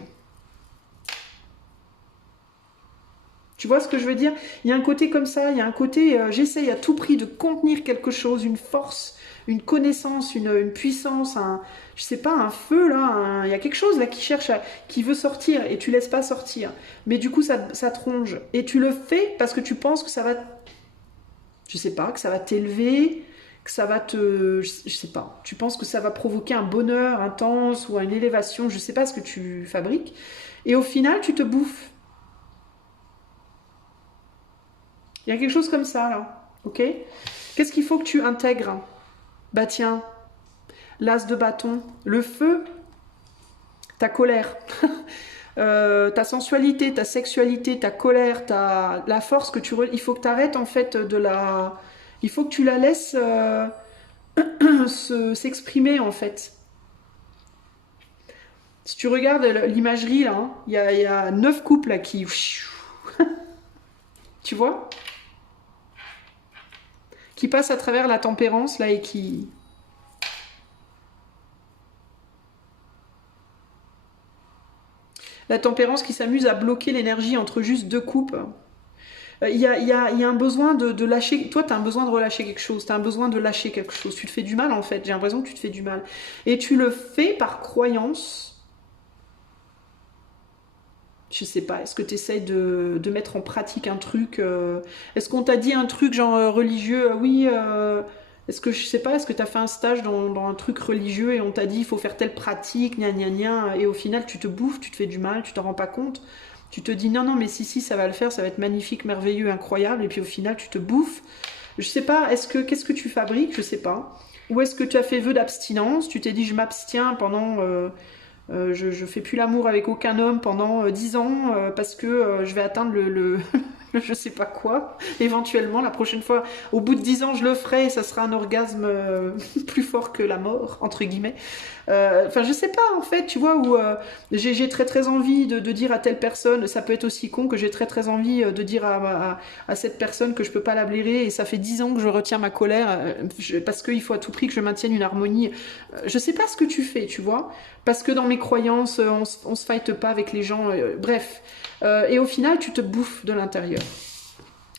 Tu vois ce que je veux dire? Il y a un côté comme ça, il y a un côté j'essaye à tout prix de contenir quelque chose, une force, une connaissance, une puissance, je sais pas, un feu là, il y a quelque chose là qui veut sortir et tu laisses pas sortir. Mais du coup ça te ronge. Et tu le fais parce que tu penses que ça va, je sais pas, que ça va t'élever, que ça va je sais pas, tu penses que ça va provoquer un bonheur intense ou une élévation, je sais pas ce que tu fabriques. Et au final tu te bouffes. Il y a quelque chose comme ça, là. Ok? Qu'est-ce qu'il faut que tu intègres? Bah tiens, l'as de bâton, le feu, ta colère, ta sensualité, ta sexualité, ta colère, la force que il faut que tu arrêtes en fait il faut que tu la laisses s'exprimer en fait. Si tu regardes l'imagerie là, hein, il y a 9 couples là qui... tu vois? Qui passent à travers la tempérance là et qui... La tempérance qui s'amuse à bloquer l'énergie entre juste deux coupes. Il y a un besoin de lâcher. Toi, tu as un besoin de relâcher quelque chose. Tu as un besoin de lâcher quelque chose. Tu te fais du mal, en fait. J'ai l'impression que tu te fais du mal. Et tu le fais par croyance. Je sais pas. Est-ce que tu essayes de mettre en pratique un truc Est-ce qu'on t'a dit un truc genre religieux Oui. Est-ce que je sais pas, est-ce que tu as fait un stage dans un truc religieux et on t'a dit il faut faire telle pratique, gna gna gna, et au final tu te bouffes, tu te fais du mal, tu t'en rends pas compte, tu te dis non non mais si ça va le faire, ça va être magnifique, merveilleux, incroyable, et puis au final tu te bouffes. Je sais pas, qu'est-ce que tu fabriques, je sais pas. Ou est-ce que tu as fait vœu d'abstinence, tu t'es dit je m'abstiens pendant je fais plus l'amour avec aucun homme pendant 10 ans parce que je vais atteindre le je sais pas quoi. Éventuellement, la prochaine fois, au bout de 10 ans, je le ferai et ça sera un orgasme plus fort que la mort, entre guillemets. Enfin, je sais pas, en fait, tu vois, où j'ai très très envie de dire à telle personne, ça peut être aussi con que j'ai très très envie de dire à cette personne que je peux pas la blairer et ça fait 10 ans que je retiens ma colère parce qu'il faut à tout prix que je maintienne une harmonie. Je sais pas ce que tu fais, tu vois, parce que dans mes croyances, on se fight pas avec les gens, bref. Et au final, tu te bouffes de l'intérieur.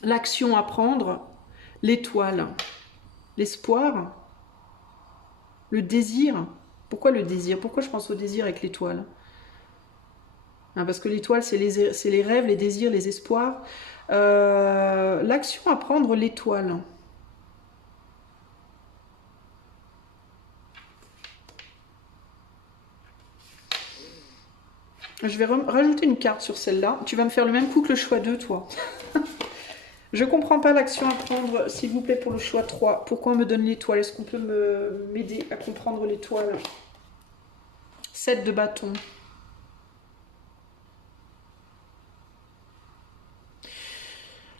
L'action à prendre, l'étoile, l'espoir, le désir. Pourquoi le désir? Pourquoi je pense au désir avec l'étoile? Parce que l'étoile, c'est les rêves, les désirs, les espoirs. L'action à prendre, l'étoile. Je vais rajouter une carte sur celle-là. Tu vas me faire le même coup que le choix 2, toi. Je comprends pas l'action à prendre, s'il vous plaît, pour le choix 3. Pourquoi on me donne l'étoile? Est-ce qu'on peut m'aider à comprendre l'étoile? 7 de bâton.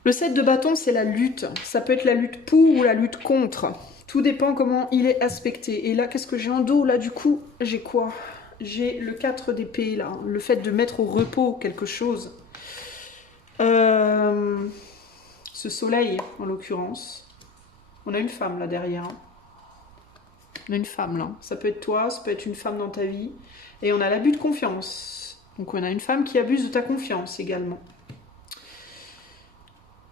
Le 7 de bâton, c'est la lutte. Ça peut être la lutte pour ou la lutte contre. Tout dépend comment il est aspecté. Et là, qu'est-ce que j'ai en dos? Là, du coup, j'ai quoi? J'ai le 4 d'épée, là. Le fait de mettre au repos quelque chose. Ce soleil, en l'occurrence. On a une femme, là, derrière. On a une femme, là. Ça peut être toi, ça peut être une femme dans ta vie. Et on a l'abus de confiance. Donc, on a une femme qui abuse de ta confiance, également.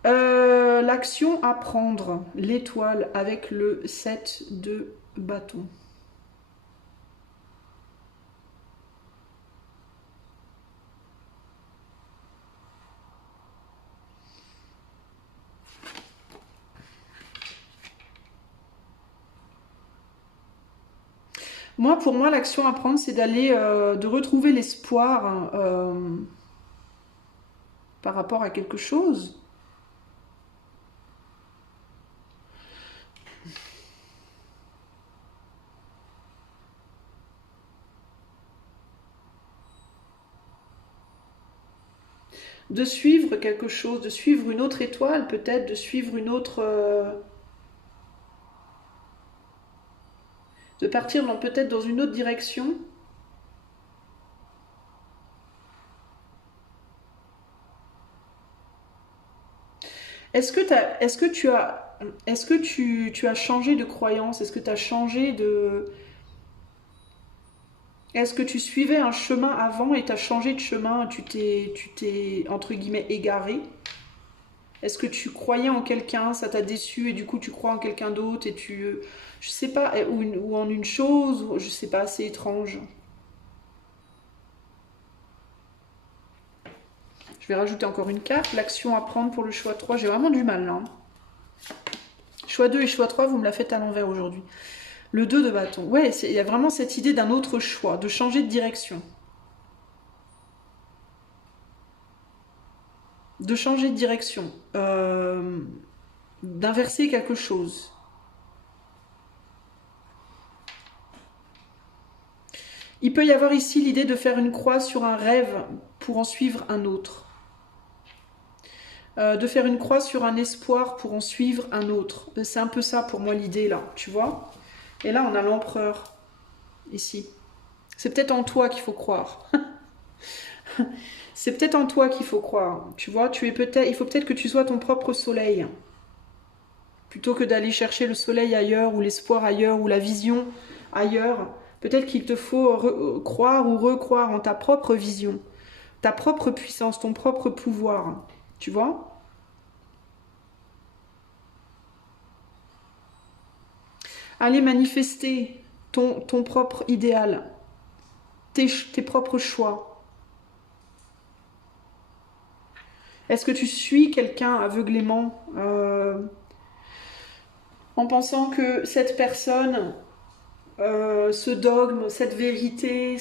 L'action à prendre, l'étoile avec le 7 de bâton. Moi, pour moi, l'action à prendre, c'est d'aller, de retrouver l'espoir par rapport à quelque chose. De suivre quelque chose, de suivre une autre étoile, peut-être, de suivre une autre... de partir peut-être dans une autre direction. Est-ce que tu as changé de croyance? Est-ce que tu as changé de... Est-ce que tu suivais un chemin avant et tu as changé de chemin, tu t'es, entre guillemets, égaré? Est-ce que tu croyais en quelqu'un, ça t'a déçu et du coup tu crois en quelqu'un d'autre et tu... Je sais pas, ou en une chose, ou, je sais pas, c'est étrange. Je vais rajouter encore une carte, l'action à prendre pour le choix 3. J'ai vraiment du mal là. Choix 2 et choix 3, vous me la faites à l'envers aujourd'hui. Le 2 de bâton. Ouais, il y a vraiment cette idée d'un autre choix, de changer de direction. De changer de direction. D'inverser quelque chose. Il peut y avoir ici l'idée de faire une croix sur un rêve pour en suivre un autre. De faire une croix sur un espoir pour en suivre un autre. C'est un peu ça pour moi l'idée là, tu vois. Et là on a l'empereur, ici. C'est peut-être en toi qu'il faut croire. C'est peut-être en toi qu'il faut croire. Tu vois, il faut peut-être que tu sois ton propre soleil. Plutôt que d'aller chercher le soleil ailleurs, ou l'espoir ailleurs, ou la vision ailleurs. Peut-être qu'il te faut croire ou recroire en ta propre vision. Ta propre puissance, ton propre pouvoir. Tu vois? Aller manifester ton propre idéal, tes propres choix. Est-ce que tu suis quelqu'un aveuglément en pensant que cette personne, ce dogme, cette vérité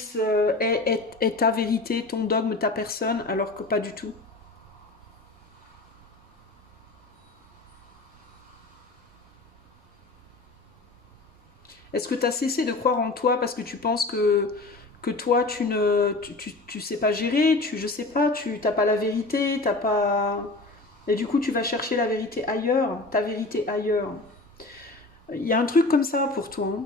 est ta vérité, ton dogme, ta personne, alors que pas du tout? Est-ce que tu as cessé de croire en toi parce que tu penses que toi, tu sais pas gérer, je sais pas, tu n'as pas la vérité, t'as pas... Et du coup, tu vas chercher la vérité ailleurs, ta vérité ailleurs. Il y a un truc comme ça pour toi, hein.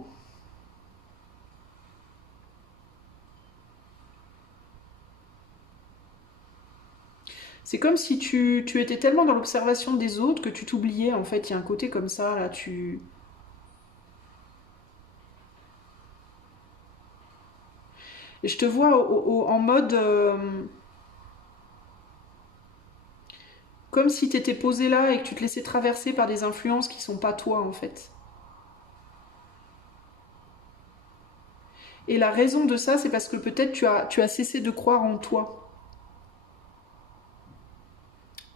C'est comme si tu étais tellement dans l'observation des autres que tu t'oubliais, en fait. Il y a un côté comme ça, là, tu... Et je te vois en mode... comme si tu étais posé là et que tu te laissais traverser par des influences qui sont pas toi, en fait. Et la raison de ça, c'est parce que peut-être tu as cessé de croire en toi.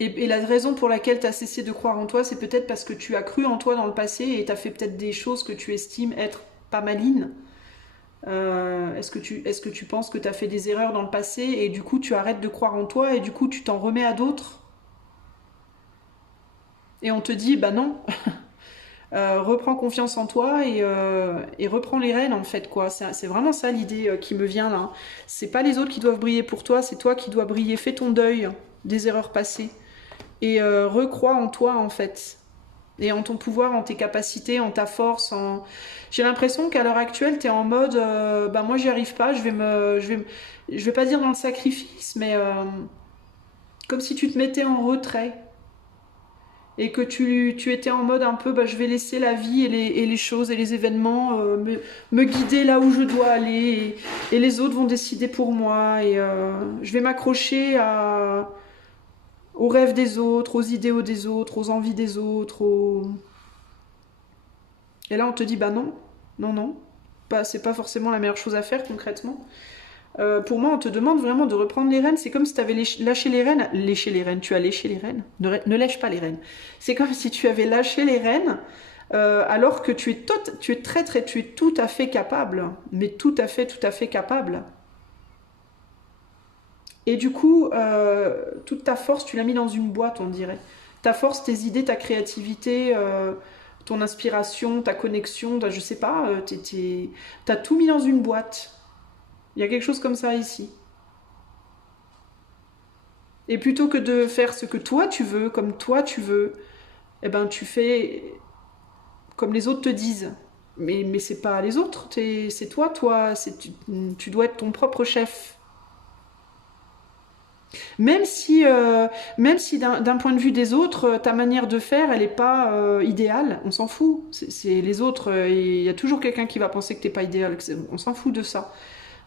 Et la raison pour laquelle tu as cessé de croire en toi, c'est peut-être parce que tu as cru en toi dans le passé et tu as fait peut-être des choses que tu estimes être pas malines. Est-ce que tu penses que tu as fait des erreurs dans le passé et du coup tu arrêtes de croire en toi et du coup tu t'en remets à d'autres et on te dit bah non, reprends confiance en toi et reprends les rênes en fait quoi. C'est vraiment ça l'idée qui me vient là. C'est pas les autres qui doivent briller pour toi, c'est toi qui dois briller. Fais ton deuil des erreurs passées et recrois en toi en fait. Et en ton pouvoir, en tes capacités, en ta force. J'ai l'impression qu'à l'heure actuelle, tu es en mode bah moi j'y arrive pas, je vais pas dire dans le sacrifice, mais comme si tu te mettais en retrait et que tu étais en mode un peu bah, je vais laisser la vie et les choses et les événements me guider là où je dois aller et les autres vont décider pour moi et je vais m'accrocher aux rêves des autres, aux idéaux des autres, aux envies des autres, Et là, on te dit, bah non, non, non, c'est pas forcément la meilleure chose à faire concrètement. Pour moi, on te demande vraiment de reprendre les rênes. C'est comme si tu avais lâché les rênes. Lécher les rênes, tu as léché les rênes. Ne lèche pas les rênes. C'est comme si tu avais lâché les rênes alors que tu es tout à fait capable. Mais tout à fait capable. Et du coup, toute ta force, tu l'as mis dans une boîte, on dirait. Ta force, tes idées, ta créativité, ton inspiration, ta connexion, je sais pas, t'as tout mis dans une boîte. Il y a quelque chose comme ça ici. Et plutôt que de faire ce que toi tu veux, comme toi tu veux, eh ben tu fais comme les autres te disent. Mais c'est pas les autres, c'est toi, tu dois être ton propre chef. Même si d'un point de vue des autres, ta manière de faire, elle n'est pas idéale, on s'en fout. C'est les autres, il y a toujours quelqu'un qui va penser que t'es pas idéal, on s'en fout de ça.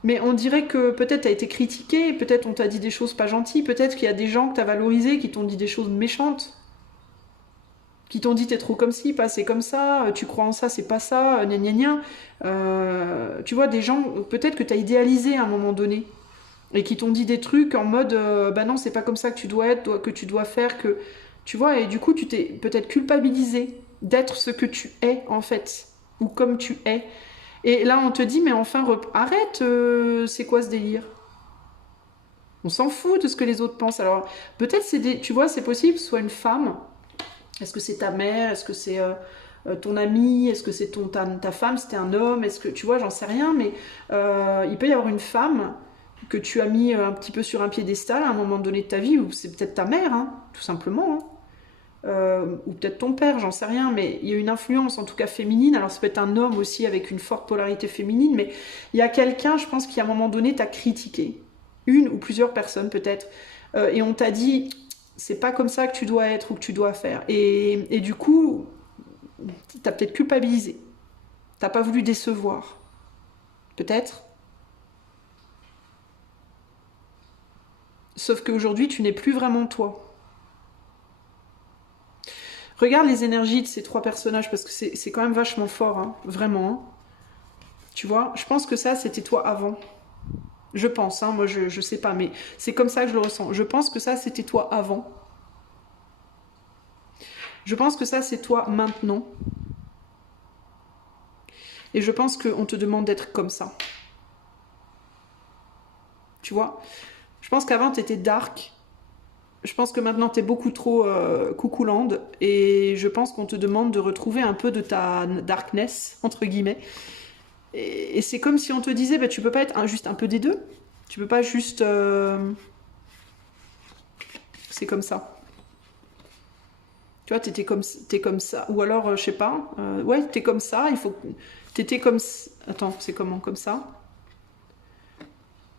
Mais on dirait que peut-être t'as été critiqué, peut-être on t'a dit des choses pas gentilles, peut-être qu'il y a des gens que t'as valorisés qui t'ont dit des choses méchantes, qui t'ont dit t'es trop comme ci, pas assez comme ça, tu crois en ça, c'est pas ça, gna gna gna. Tu vois, des gens, peut-être que t'as idéalisé à un moment donné et qui t'ont dit des trucs en mode bah non c'est pas comme ça que tu dois être, que tu dois faire, que tu vois, et du coup tu t'es peut-être culpabilisé d'être ce que tu es en fait, ou comme tu es, et là on te dit mais enfin arrête, c'est quoi ce délire, on s'en fout de ce que les autres pensent. Alors peut-être tu vois, c'est possible que ce soit une femme, est-ce que c'est ta mère, est-ce que c'est ton ami, est-ce que c'est ta femme, c'était un homme, est-ce que tu vois, j'en sais rien, mais il peut y avoir une femme que tu as mis un petit peu sur un piédestal à un moment donné de ta vie, ou c'est peut-être ta mère, hein, tout simplement, hein. Ou peut-être ton père, j'en sais rien, mais il y a une influence en tout cas féminine, alors ça peut être un homme aussi avec une forte polarité féminine, mais il y a quelqu'un, je pense, qui à un moment donné t'a critiqué, une ou plusieurs personnes peut-être, et on t'a dit, c'est pas comme ça que tu dois être ou que tu dois faire, et du coup, t'as peut-être culpabilisé, t'as pas voulu décevoir, peut-être. Sauf qu'aujourd'hui, tu n'es plus vraiment toi. Regarde les énergies de ces trois personnages, parce que c'est quand même vachement fort, hein, vraiment. Hein. Tu vois, je pense que ça, c'était toi avant. Je pense, hein, moi je sais pas, mais c'est comme ça que je le ressens. Je pense que ça, c'était toi avant. Je pense que ça, c'est toi maintenant. Et je pense qu'on te demande d'être comme ça. Tu vois, je pense qu'avant, tu étais dark. Je pense que maintenant, tu es beaucoup trop coucoulande. Et je pense qu'on te demande de retrouver un peu de ta darkness, entre guillemets. Et c'est comme si on te disait, bah, tu peux pas être juste un peu des deux. Tu peux pas juste... C'est comme ça. Tu vois, t'es comme ça. Ou alors, je sais pas. Ouais, t'es comme ça. Il faut. T'étais comme. Attends, c'est comment? Comme ça.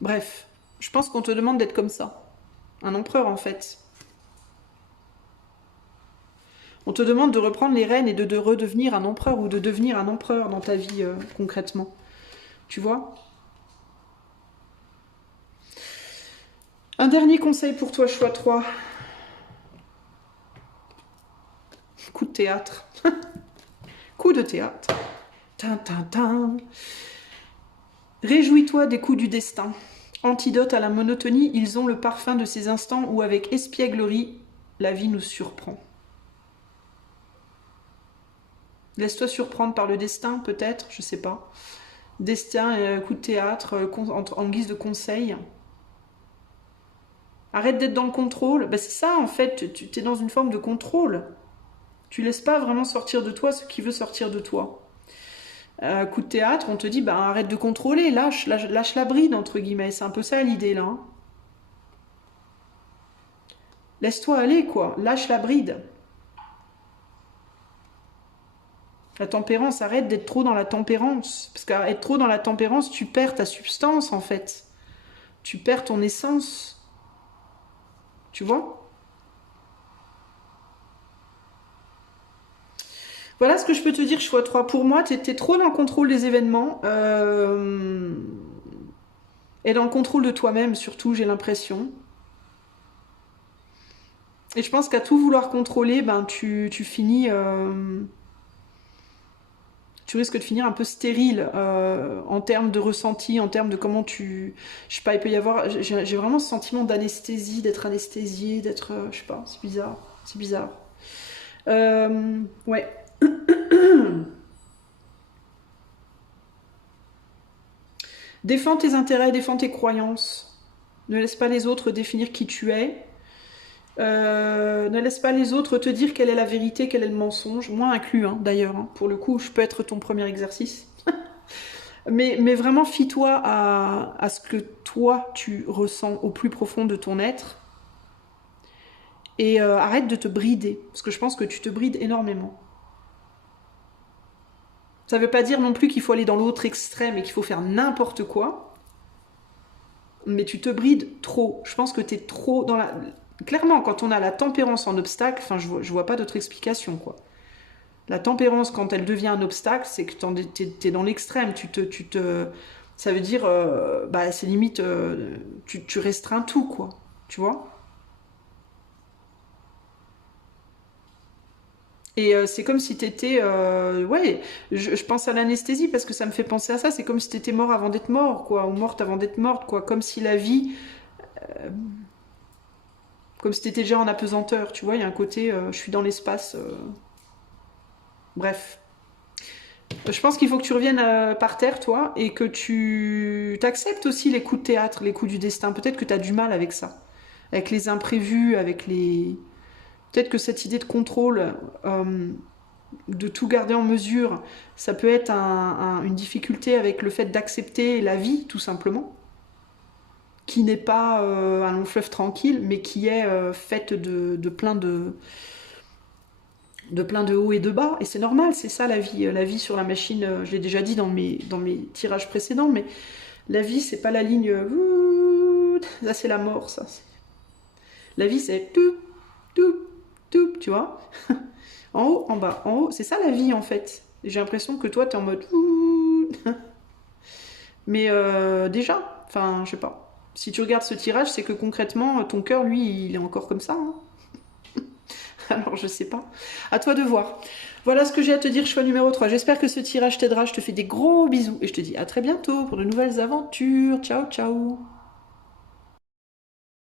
Bref, je pense qu'on te demande d'être comme ça. Un empereur, en fait. On te demande de reprendre les rênes et de redevenir un empereur ou de devenir un empereur dans ta vie, concrètement. Tu vois? Un dernier conseil pour toi, choix 3. Coup de théâtre. Coup de théâtre. Tin. Réjouis-toi des coups du destin. Antidote à la monotonie, ils ont le parfum de ces instants où, avec espièglerie, la vie nous surprend. Laisse-toi surprendre par le destin, peut-être, je sais pas. Destin, coup de théâtre, en guise de conseil. Arrête d'être dans le contrôle. Bah, c'est ça, en fait, tu es dans une forme de contrôle. Tu laisses pas vraiment sortir de toi ce qui veut sortir de toi. Coup de théâtre, on te dit, bah, arrête de contrôler, lâche la bride, entre guillemets. C'est un peu ça l'idée, là. Hein. Laisse-toi aller, quoi. Lâche la bride. La tempérance, arrête d'être trop dans la tempérance. Parce qu'à être trop dans la tempérance, tu perds ta substance, en fait. Tu perds ton essence. Tu vois? Voilà ce que je peux te dire, choix 3. Pour moi, tu étais trop dans le contrôle des événements. Et dans le contrôle de toi-même, surtout, j'ai l'impression. Et je pense qu'à tout vouloir contrôler, ben, tu finis... tu risques de finir un peu stérile en termes de ressenti, en termes de comment tu... Je sais pas, il peut y avoir... J'ai vraiment ce sentiment d'anesthésie, d'être anesthésié, d'être... je sais pas, c'est bizarre. C'est bizarre. Ouais. Défends tes intérêts, défends tes croyances. Ne laisse pas les autres définir qui tu es. Ne laisse pas les autres te dire quelle est la vérité, quel est le mensonge. Moi inclus, hein, d'ailleurs. Hein. Pour le coup, je peux être ton premier exercice. mais vraiment, fie-toi à ce que toi, tu ressens au plus profond de ton être. Et arrête de te brider. Parce que je pense que tu te brides énormément. Ça ne veut pas dire non plus qu'il faut aller dans l'autre extrême et qu'il faut faire n'importe quoi. Mais tu te brides trop. Je pense que tu es trop dans la... Clairement, quand on a la tempérance en obstacle, enfin, je vois pas d'autre explication, quoi. La tempérance, quand elle devient un obstacle, c'est que t'es dans l'extrême. Ça veut dire, bah, c'est limite, tu restreins tout, quoi. Tu vois? Et c'est comme si t'étais... ouais, je pense à l'anesthésie parce que ça me fait penser à ça. C'est comme si t'étais mort avant d'être mort, quoi. Ou morte avant d'être morte, quoi. Comme si la vie... comme si t'étais déjà en apesanteur, tu vois. Il y a un côté, je suis dans l'espace. Bref. Je pense qu'il faut que tu reviennes par terre, toi, et que tu t'acceptes aussi les coups de théâtre, les coups du destin. Peut-être que t'as du mal avec ça. Avec les imprévus, avec les... Peut-être que cette idée de contrôle, de tout garder en mesure, ça peut être une difficulté avec le fait d'accepter la vie, tout simplement, qui n'est pas un long fleuve tranquille, mais qui est faite de plein de hauts et de bas. Et c'est normal, c'est ça la vie. La vie sur la machine, je l'ai déjà dit dans mes tirages précédents, mais la vie, c'est pas la ligne... ça, c'est la mort, ça. La vie, c'est... tu vois. En haut, en bas, en haut, c'est ça la vie en fait. J'ai l'impression que toi t'es en mode mais déjà, enfin je sais pas. Si tu regardes ce tirage, c'est que concrètement ton cœur lui il est encore comme ça. Hein. Alors je sais pas. À toi de voir. Voilà ce que j'ai à te dire, choix numéro 3. J'espère que ce tirage t'aidera. Je te fais des gros bisous et je te dis à très bientôt pour de nouvelles aventures. Ciao ciao.